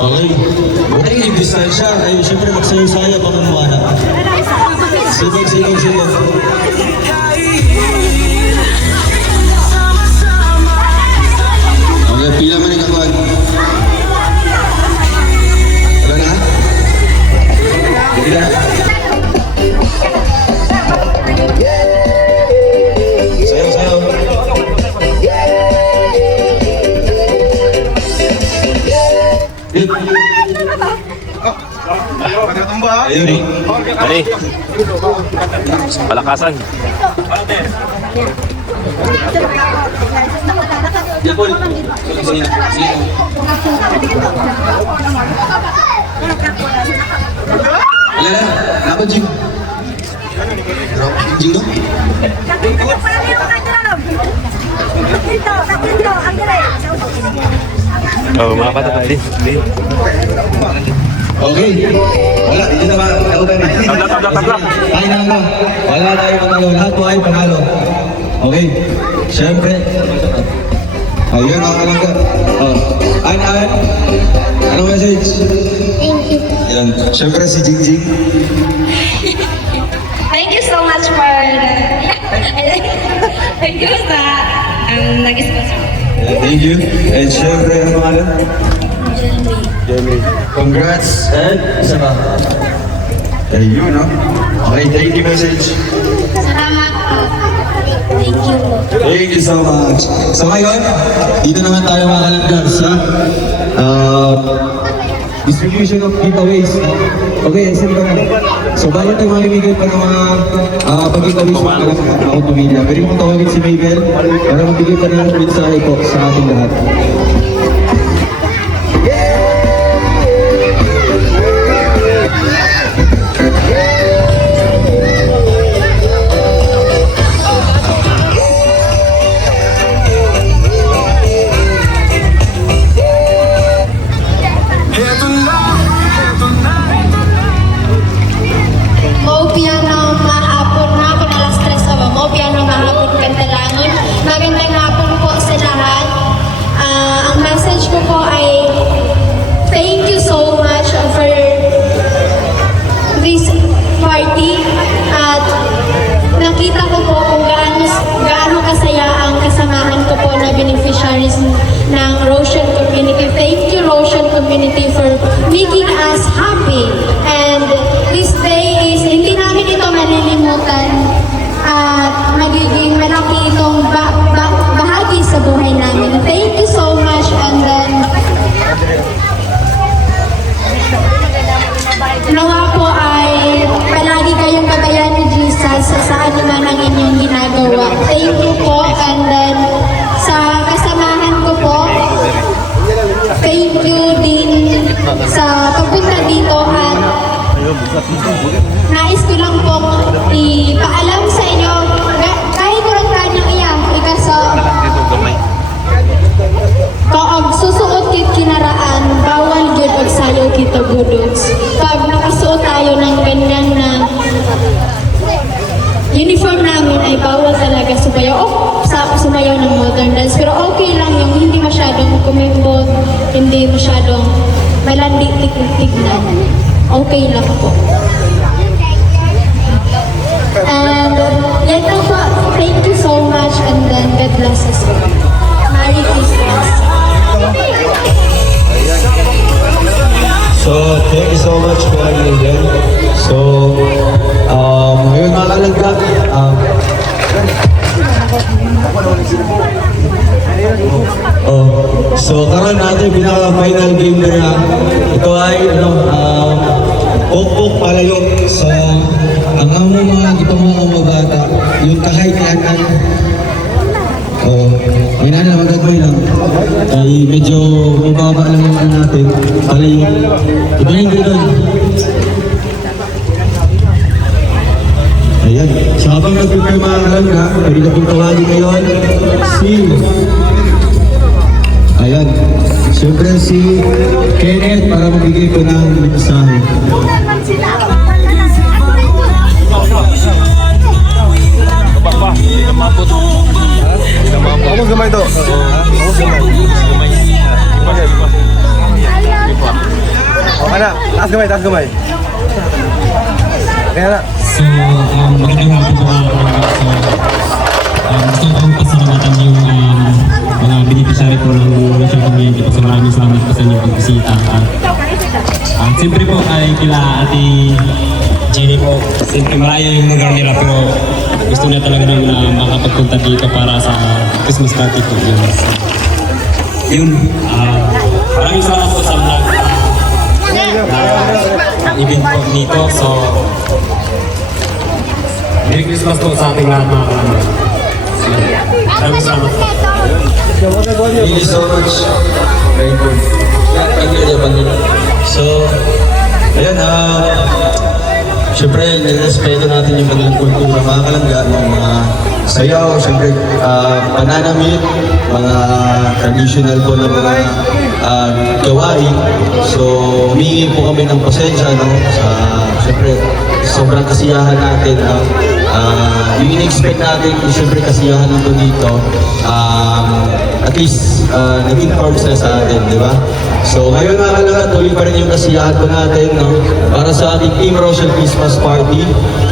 Okay. Buti yung distansya. Ay, syempre magsayo-sayo pang umuwana. Sibag. Okay, pila man yung kawan. Wala na? Ayun. Ani. Palakasan. Wala na. Ako, Jing. Drop. Jing, no? Oh, mga patatay din. Okay. Wala, dito na ba? Ako ba na? Tabla. Ay, nalo. Wala tayo panalo. Lahat po ay panalo. Okay. Siyempre. Ayun, ang kalangga. Oh. An. Anong message? Thank you. Yan. Siyempre si Jingjing. Thank you so much for thank you sa nag-sponsor. Thank you. And siyempre, ano pangalan? Jeremy. Congrats. And isa pa. Ayun, no? Okay, thank you message. Salamat po. Thank you po. Thank you so much. So ngayon, dito naman tayo mga kalanggar sa distribution of giveaways. Okay, sino ba na? So bago tayo mamimigay pa ng mga pag-giveaways mga kalanggar, ako pumila. Pwede mong tawagin si Mabel para magbigay pa rin ng mensahe po sa ating lahat. Piano mahapon na ako na alas 3 sa piano mahapon kantalangon. Magandang hapon po sa lahat. Ang message ko po ay thank you so much for this party at nakita ko po kung gaano kasaya ang kasamahan ko po na beneficiaries ng Roshan Community. Thank you Roshan Community for making us happy, and this day is hindi namin ito malilimutan at magiging malaki itong bahagi sa buhay namin. Thank you so much, and then nawa po ay palagi kayong gabayan ni Jesus sa saan naman ang inyong ginagawa. Thank you po, and then sa kasamahan ko po, thank you din sa pagpunta dito at nais ko lang po ipaalam sa inyo kahit walang kanyang iyak ikaso kaog susuot kit kinaraan bawal gyud og sayo kita budots pag nakasuot tayo ng ganyan na uniform namin ay bawal talaga sumayaw sumayaw ng modern dance, pero okay lang yung hindi masyadong kumimbot, hindi masyadong malandik-tignan. Okay lang po. And yan lang po. Thank you so much, and then God bless us. Merry Christmas. So, thank you so much for again. So, ngayon mga kalangga, so karon natin pinaka-final game na ito ay pokpok palayok. So ang among mga gipamao bata yung kahit-hatan may nana magagawin lang ay medyo mababa lang naman natin palayok. Iba yung gano'n. Ayan. So habang nag-prepare mga kalangga, pwede na pong tawagin ngayon si ayan. Siyempre si Kenneth para magbigay po ng mensahe. Vamos gamay to. Vamos gamay. Okay na. Taas gamay. Kaya na. So, magandang hapon po mga kalangga. So, gusto kong pasalamatan yung mga beneficiary po ng Roshan Community po. So, maraming salamat po sa inyong pagbisita. At siyempre po ay kila Ate Jenny po. Siyempre malayo yung lugar nila pero gusto na talaga na makapagpunta dito para sa Christmas party po. Yun. Maraming salamat po sa vlog. event po dito. So, Merry Christmas po sa ating lahat mga kalangga. Maraming salamat po. Thank you so much. Very good. Thank you. So, ayan, siyempre, nirespeto natin yung kanilang kultura, mga kalangga, mga sayaw, siyempre, pananamit, mga traditional po na mga gawain. So, humingi po kami ng pasensya, no? Siyempre, sobrang kasiyahan natin, yung in-expect natin, siyempre kasiyahan nito dito, at least, nag-inform sila sa atin, di ba? So, ngayon mga kalangga, tuloy pa rin yung kasiyahan po natin, no? Para sa ating Team Rochelle Christmas Party.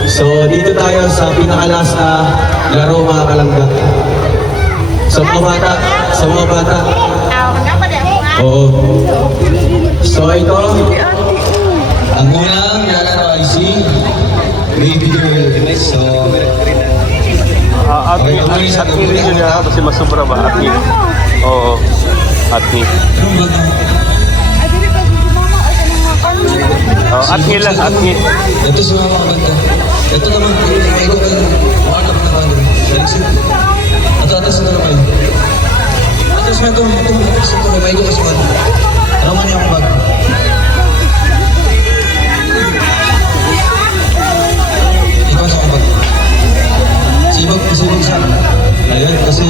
So, dito tayo sa pinakalas na laro mga kalangga. Sa mga bata. Oo. So, ito, ang unang lalaro ay si Baby Girl. So, Atmi rin yun ha, kasi masubra ba? Atmi. Oo, Atmi. Atmi lang, Atmi. Ito si Mama Kabanda. Ito naman, ikaw ka mga anak na kayo. Atas na naman. Atas na ito, may ikaw kasi man. Ano man yung bag? Ikaw sa bag. Sibag siya. Ayun, kasi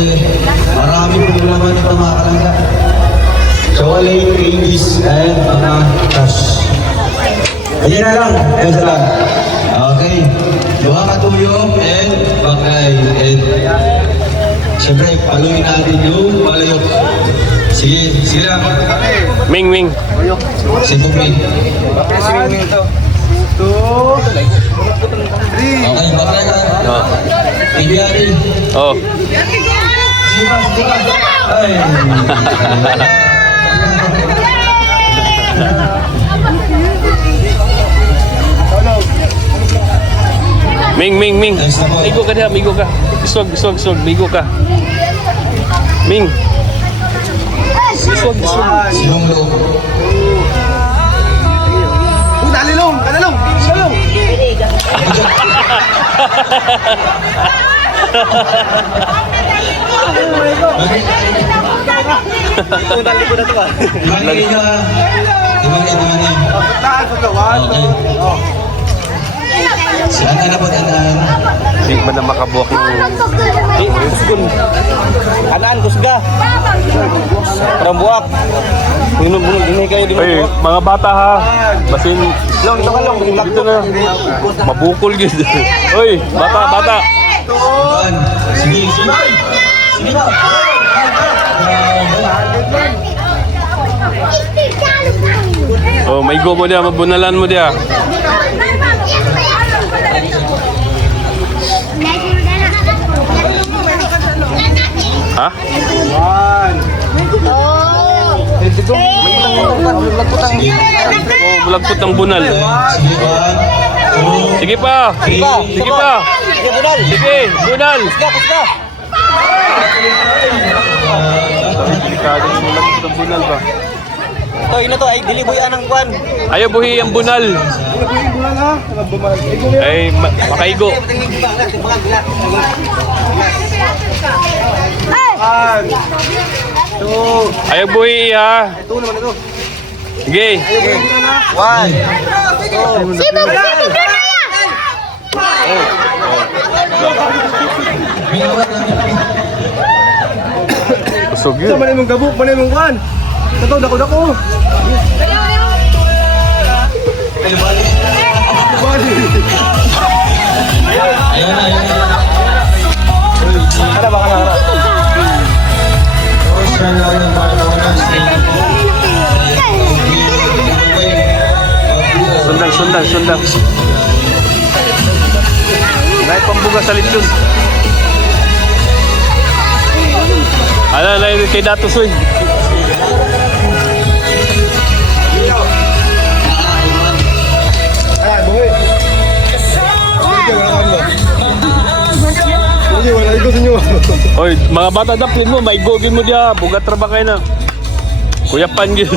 marami po naman ito mga kalangga. Chocolate, ladies, and mga cash. Ayan na lang, ito lang. Okay, buha katuyong and bakay. And siyempre, paluin natin yung palayok. Sige lang. Ming. Sige, Ming. Okay, bakay ka. Ibiari. Oh. Ay. Ming. Migo ka diha, migo ka. Iswag, migo ka. Ming. Iswag. Silong loob. Dalilong! Dimana ka? Okay. Saan ka na po tanan? Hindi ba na makabuak yung... Anaan, kusga. Rambuak. Ini kayo di Ay, mga bata ha. Basin... Long, ito ka long. Dito na. Mabukol gitu. Oy, bata. Sige ba? Oh, may go mo dia, mabunalan mo dia. Ha? Oh, bulagpot ng bunal. Sige pa. Sige, bunal. Kusga. Delikado yung bulagpot ng bunal ba? Ito to ay dilibuyan ng kwan. Ayaw buhi ang bunal. Ay, makaigo. Ayaw buhi ha. Sige. One. Busog yun. Manay mong gabuk, manay mong kwan. Ito, dako. Ayun na. Ano ba kana? Sundang. May pambuga sa litson. Ano na yun kay Dato Soy? Oy, mga bata daplin mo, maigogin mo diya, bugat ra ba kayo na? Kuya Pan gid.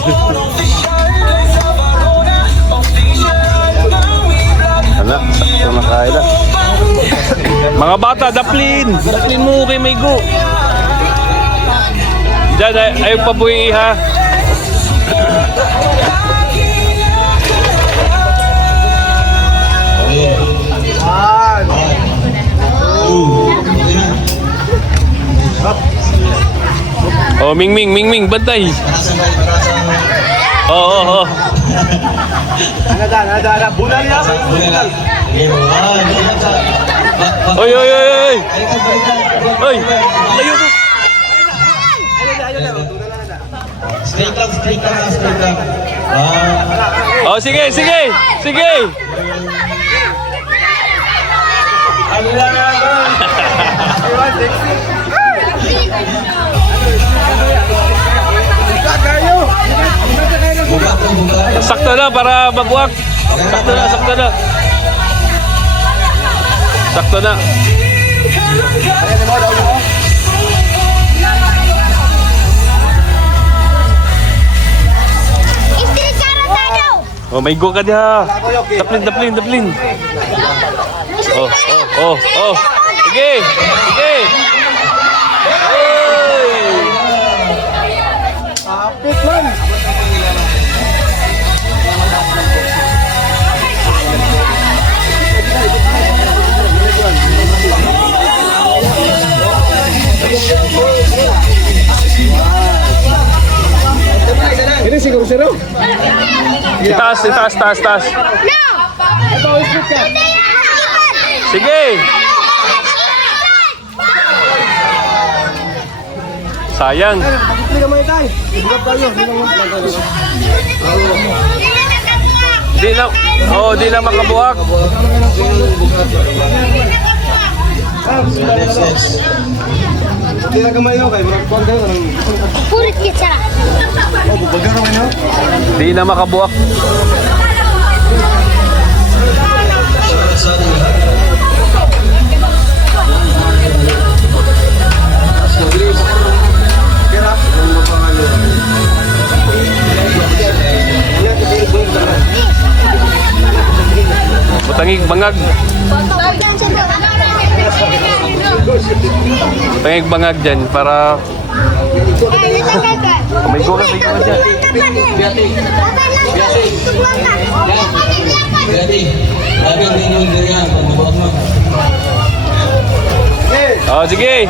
daplin. Daplin mo kay Maygo. Diyan, ayaw pa buhi ha. Oh, Ming Ming, bantay. Oh. Ada. Bunal ya. Oy. Oy, layo mo. Straight lang. Oh, sige. Sakto na para mabuwak. Sakto na. Oh, may go ka diha. Daplin. Oh. Sige. Apit man. Ini sih kau seru. Taas. Sige. Sayang. Di na makabuak. Hindi na kamayo kay bro. Konti orang. Purit kita. Oh, bubagar naman yun. Di na makabuak. Butangig bangag. Butangig bangag dyan para may go ka dyan. Oh, sige.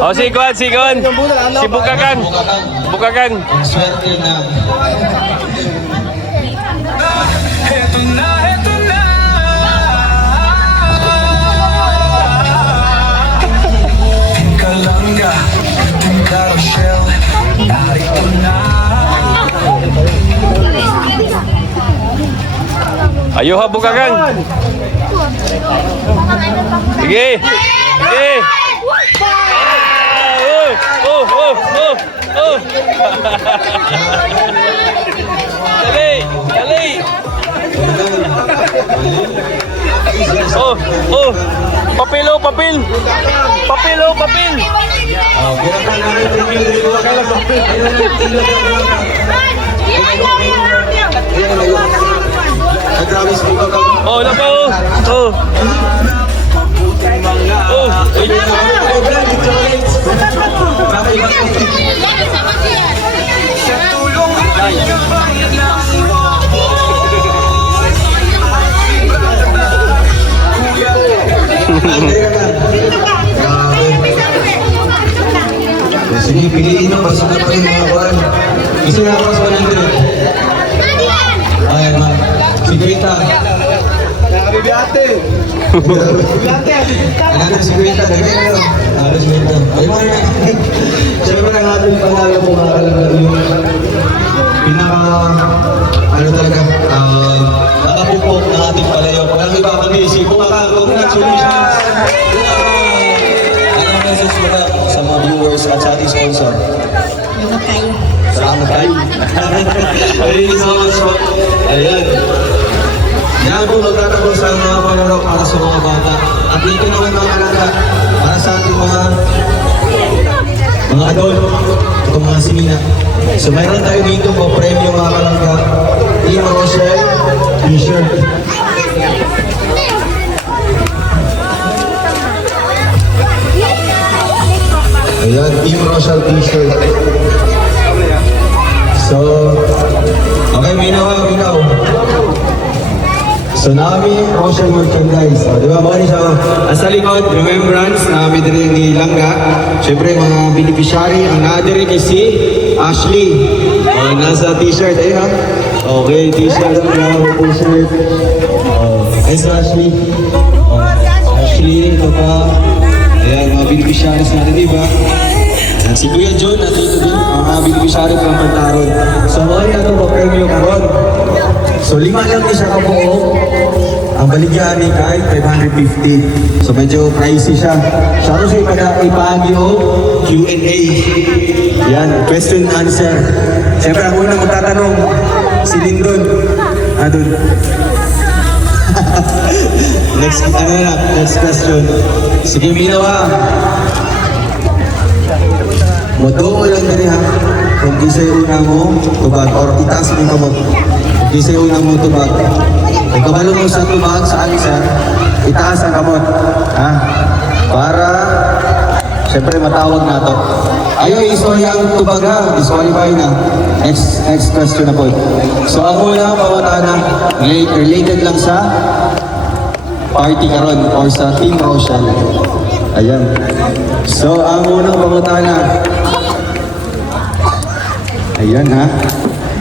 Oh, sikon. Si Bukakan. Ang swerte na. Kalangga, Tinga Rochelle, narito na. Ayo ha, Bukakan. Sige. Dali. Oh. Papel. Oh, na pa. Oh. Sige, piliin mo. Basta pa rin mga kuwan. Gusto nga ako sa 100. Ayan, ma'am. Si Greta. Bibiyate. Ano si Greta? Dagay na lang. Ano si Greta? Ay, mga yan. Siyempre, ang ating panalo po mga kalagay yung ano talaga, nakapupok ng ating palayo. Pag ang iba kami, si Pumakang, congratulations! Anong message mo na sa mga viewers at sa ating sponsor? Salamat kayo. Thank you so much po. Ayan. Yan po, magtatapos sa mga palaro para sa mga bata. At dito naman mga alaga para sa ating mga adult, itong mga simina. So mayroon tayo dito po premyo mga kalangga. Team Rochelle, t-shirt. Ayan, Team Rochelle t-shirt. So, okay, minaw. So, nami Rochelle merchandise. So, di ba, mga siya, sa likod, remembrance na may diri ni Langga. Siyempre, mga beneficiary, ang nadiri kay si Ashley. Nasa t-shirt, ayun ha. Okay, t-shirt, t-shirt. Ay, si Ashley. Ashley, ito pa. Ayan, mga beneficiaries natin, di ba? Si Kuya John, nandito din, ang mga beneficiary ng Pantaron. So, mga ito po, premyo karon. So, 5 lang din siya kabuo. Ang baligyan ni kahit 550. So, medyo pricey siya. Siya ito siya ipahagi o Q&A. Yan, question and answer. Siyempre, ang unang magtatanong, si Lindon. Doon. Next question. Sige, Minawa. Modo lang dali ha. Kung di sa'yo una mo, tubag. Or itaas mo kamot. Kung di sa'yo una mo, tubag. Kung kabalo mo sa tubag, sa alisa, itaas ang kamot. Ha? Para, siyempre matawag na to. Ayaw, istorya ang tubag ha. Disqualify na. Next question na po. So, ang una, pawatana, related lang sa party karon or sa Team Rochelle. Ayan. So, ang unang pamutana. Ayan ha.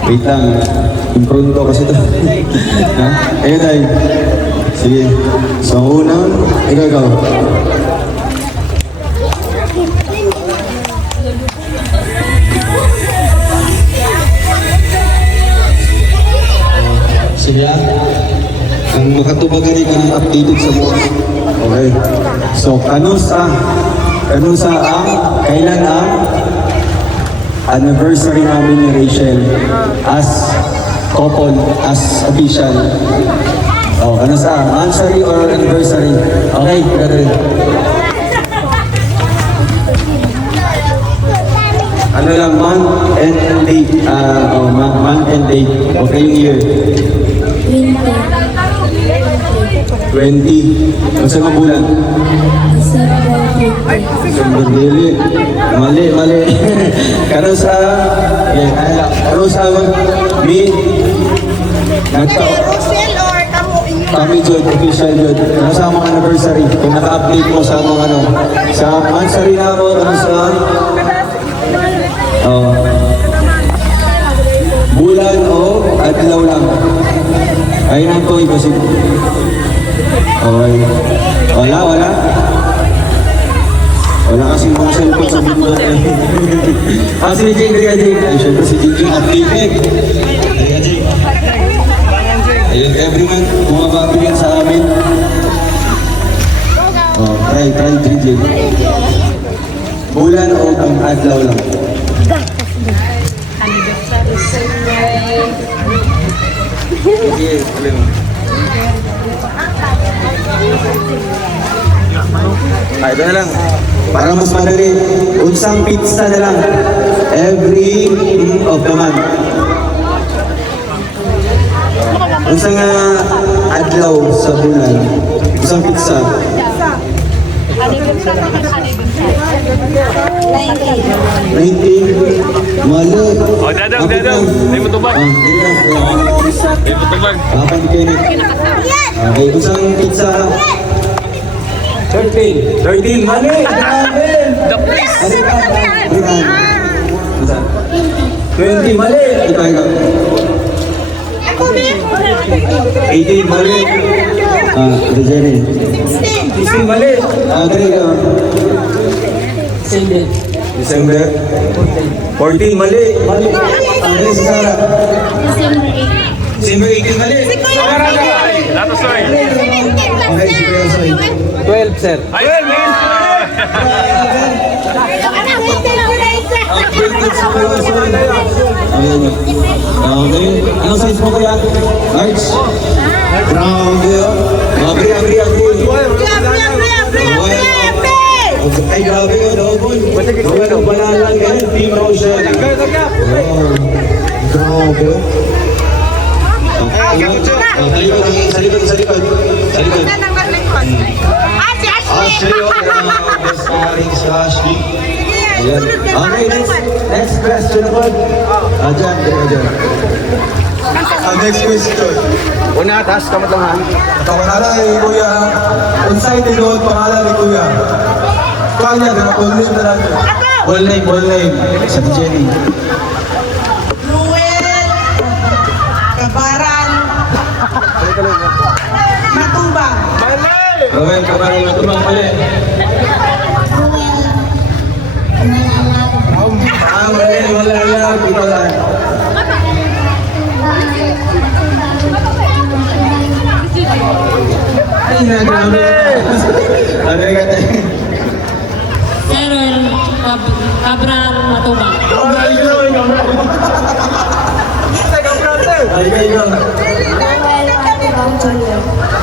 Wait lang. Impronto kasi ito. Ha? Ayan ay. Sige. So, ang unang, ikaw. Sige ha. Ang makatubagan ka ng updated sa buwan. Okay. So, kanusa ang, kailan ang anniversary namin ni Rachel as couple, as official? Oh, kanusa? Anniversary or anniversary? Okay, Catherine. Ano lang, month and date. Month and date. Okay, yung year. 20. Ang saan bulan? Mali. Kano sa kami Jod, official Jod. Kano sa mga anniversary? Kung naka-update mo sa mga sa anniversary na mo, kano sa bulan o adlaw lang. Ayun ang ko, kasi okay. Wala kasing mga cellphone sa mundo. Si Jing, ay syempre si Jing updated. Ayun, every month, bumababigyan sa amin. Try, Jing. Bulan o ang adlaw lang. Sige, alin mo. Ito na lang. Para mas madali. Unsang pizza na lang. Every of the month. Unsang adlaw sa bulan. Unsang pizza. 19. Malo. Oh, dadang. Hindi mo tubag. Kapan kayo? Okay, usang pizza. 13. Mali! Grabe! The place! 20. Mali! Ikaw. 18. Mali! Ito Jenny. 16. Mali! Dali ka. December. 14. Mali! Dali si Sarah. December 18. Mali! Lato soy. Okay, si Kuya Soy. 12, sir. Ayun! Okay. Anong size mo kaya? Large? Grabe ah. Agree. Ay, grabe yun. Double. Wala lang yan. Team Rochelle. thank you sa Ashley. Ayan. Okay, next question naman. Dyan. Next question. Una, taas kamot lang ha. Pangalan ni Kuya. Unsay tinod pangalan ni Kuya. Kanya ka full name na lang. Full name. Sa Jenny. Ruel Kabaran Matubang. Roel, kabaran na tumang mali. Wala lang. Ito lang. Ay, grabe. Ano yung kata? Errol Cabral Matubang. Ay, kayo.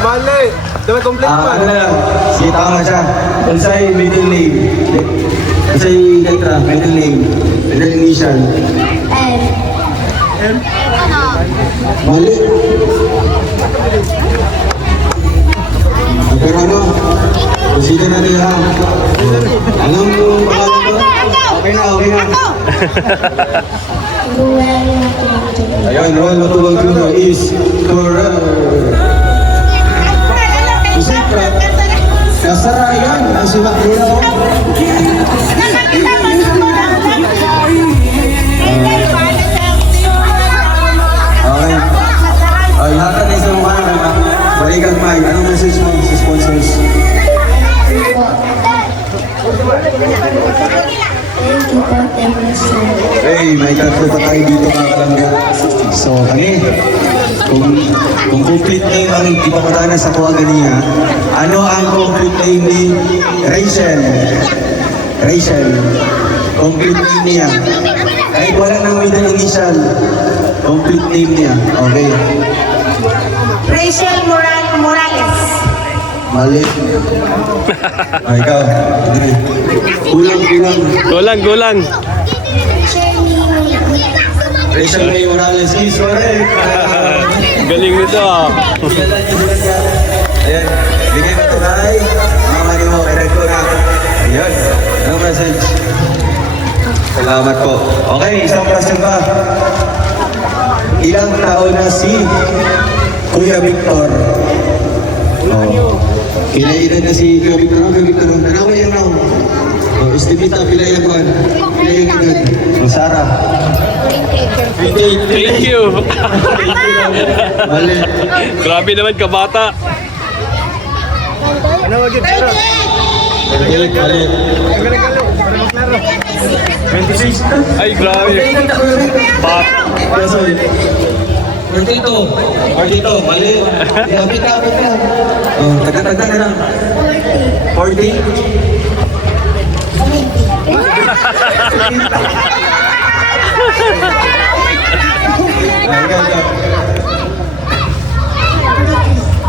Mali. Dapat complete pa. Ano na lang, si tama siya. Unsay middle name. Unsay letra, middle name. Middle initial. Mali. Pero ano, consider na rin ha. Alam mo pangalan ko? Okay na. Ayun, Roel Matubang Jr. is correct. Secret. Kasarayan ang simakira ko. Okay. Ay, lahat na isang mukha na. Balikan Mike. Anong message mo sa sponsors? Hey, may tatlo pa tayo dito mga kalangga. So, kung complete name ang ipapadanas sa kuha ganiya, ano ang complete name ni Rachel? Complete name niya. Kahit wala nang middle initial, complete name niya. Okay. Rachel Morales. Mali. Ay, ikaw. Gulang. Rachel May Morales is correct. Galing nito ah. Ayan, bigay mo ito kay mama ni mo, kay ko na. Ayan, anong message? Salamat po. Okay, isang question pa. Ilang taon na si Kuya Victor? Oh. Ilan na si Kuya Victor? Ano yung now? Oh, estimita, pila yung kuhan? Pila yung edad? Oh, Sarah. 28. Thank you. Mali. Grabe naman kabata. Ano wagin? Pero. Mali. 26. Ay, grabe. Pat. 42, mali. Kapit ka. Oh, taga-taga na lang. 40.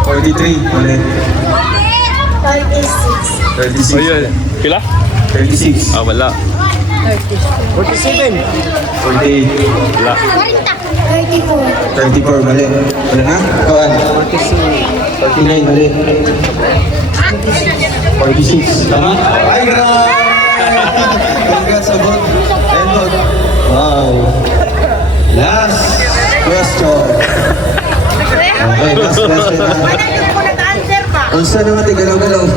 43, mali. 36. Ayun. Pila? 36. Ah, wala. 47. 48. Wala. 34, mali. Wala na? Kawan? 49, mali. 46. Tama? Ay, grabe! Congrats, Abot. Ayun, Bot. Wow. Last question. Okay, last question na. Unsa naman tigalaw-galaw?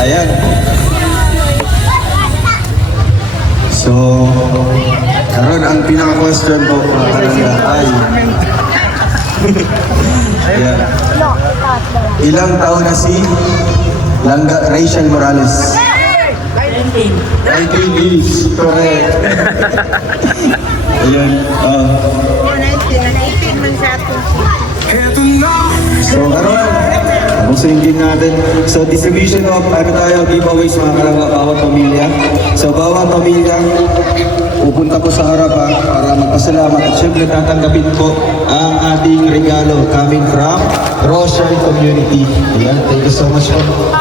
Ayan. So, karon ang pinaka-question po mga kalangga ay ayan. Ilang taon na si Rachel Morales? 19 is correct. Ayan. So, karon Musingin natin. So, distribution of giveaways mga kalangga, bawat pamilya. So, bawat pamilya, pupunta ko sa harapan para magpasalamat at syempre tatanggapin ko ang ating regalo coming from Rochelle Community. Ayan, thank you so much po.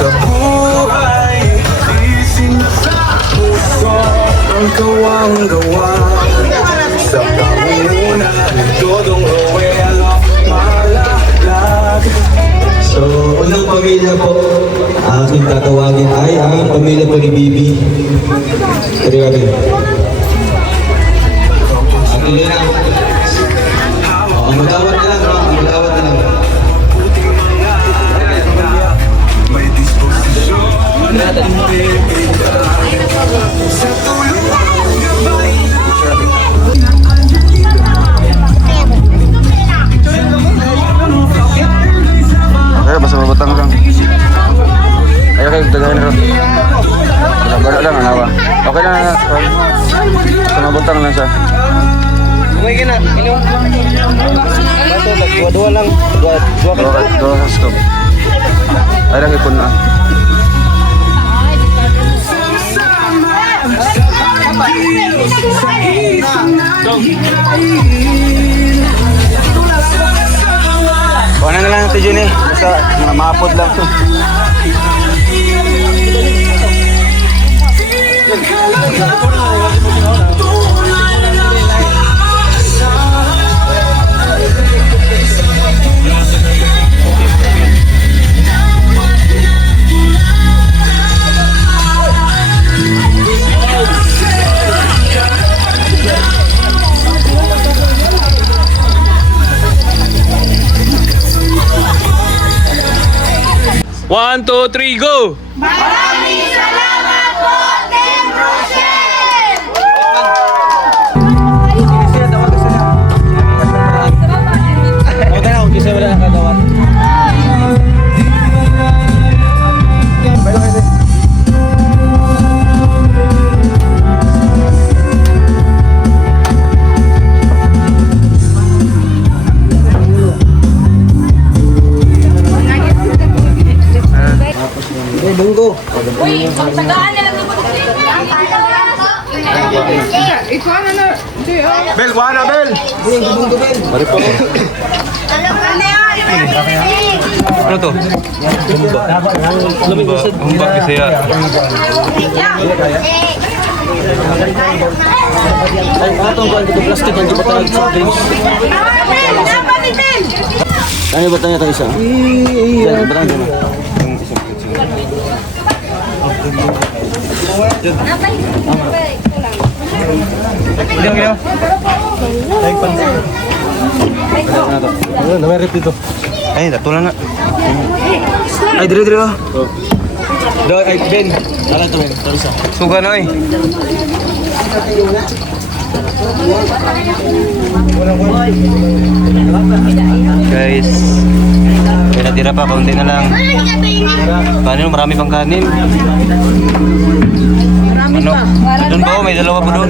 Sa buhay, ising sa puso ang gawang-gawa. Sa Panginoon, todong Roel, malalag pamilya po, aking tatawagin ay ang pamilya po ni Bibi. Tawagin. Ate Lena. Magawat na lang, magawat na lang. Kaya basta mabutang lang. Ayo kayo daghan ron. Wala lang anawa. Okay lang na. Basta mabutang lang sa. Kumay ka na, inom. Dua lang. Dua stop. Ay lang ipon na. Kuha na lang natin yun eh. Basta maapod lang to. One, two, three, go! Bel, kuha na Bel! Ano to? Umbak Bisaya. Ano ba tayo ito isa? Diyan, batang dyan. Ay, datulan na. Ay, dire oh. Ay, Ben. Alam to, Ben. Ito isa. Suga na eh. Guys, may natira pa, kaunti na lang. Kanin, marami pang kanin. Ano? Doon ba? May dalawa pa doon.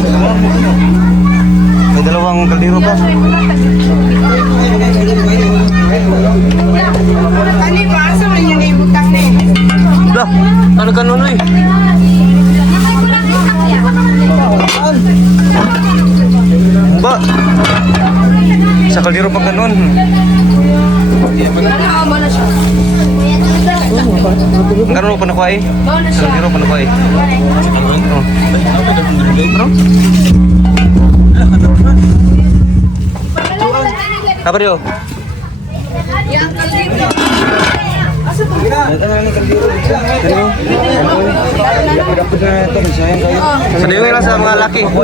May dalawang kaldero pa. Dah, ano ka nun eh? Ba? Sa kaldero pa ganun. Ang ganun pa nakuha eh. Sa kaldero pa nakuha eh. Apa dia? Sendiri lah sama laki. Ang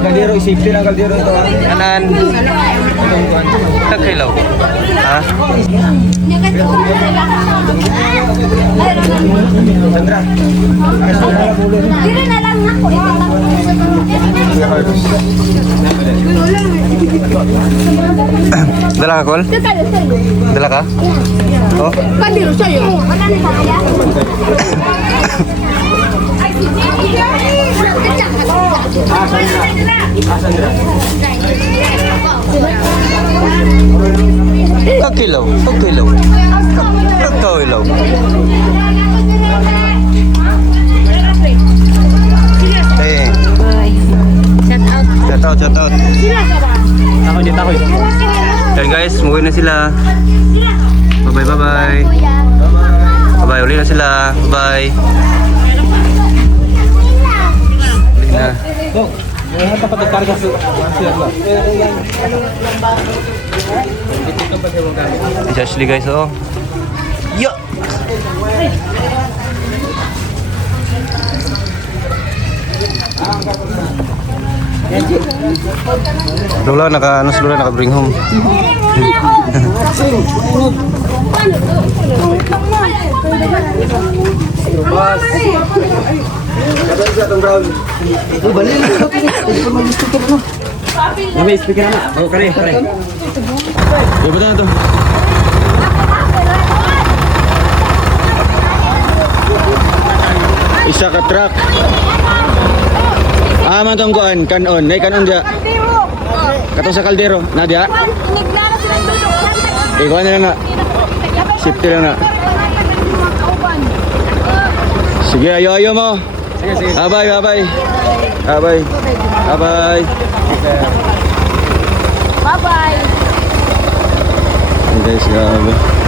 kaldero, isipin ang kaldero ito. Kanan. Kakilaw. Ha? Dala ka, Kol? Dala ka? Oh? Kakilaw. Kakilaw. Kakilaw. Eh. Shout out. Ako dito ako. Dan guys, umuwi na sila. Bye. Bye, uli na sila. Bye. Uli na. Si Ashley guys, oh. Yo! Lola, naka bring home. May speaker na. Oh, kare. Iba na to. Isa ka truck. Man tong kuan, kanon. Nay kanon dia. Kato sa kaldero, na dia. Ikaw na lang na. Safety lang na. Sige, ayo mo. Sige. Bye. Bye-bye. Bye-bye. Guys, grabe.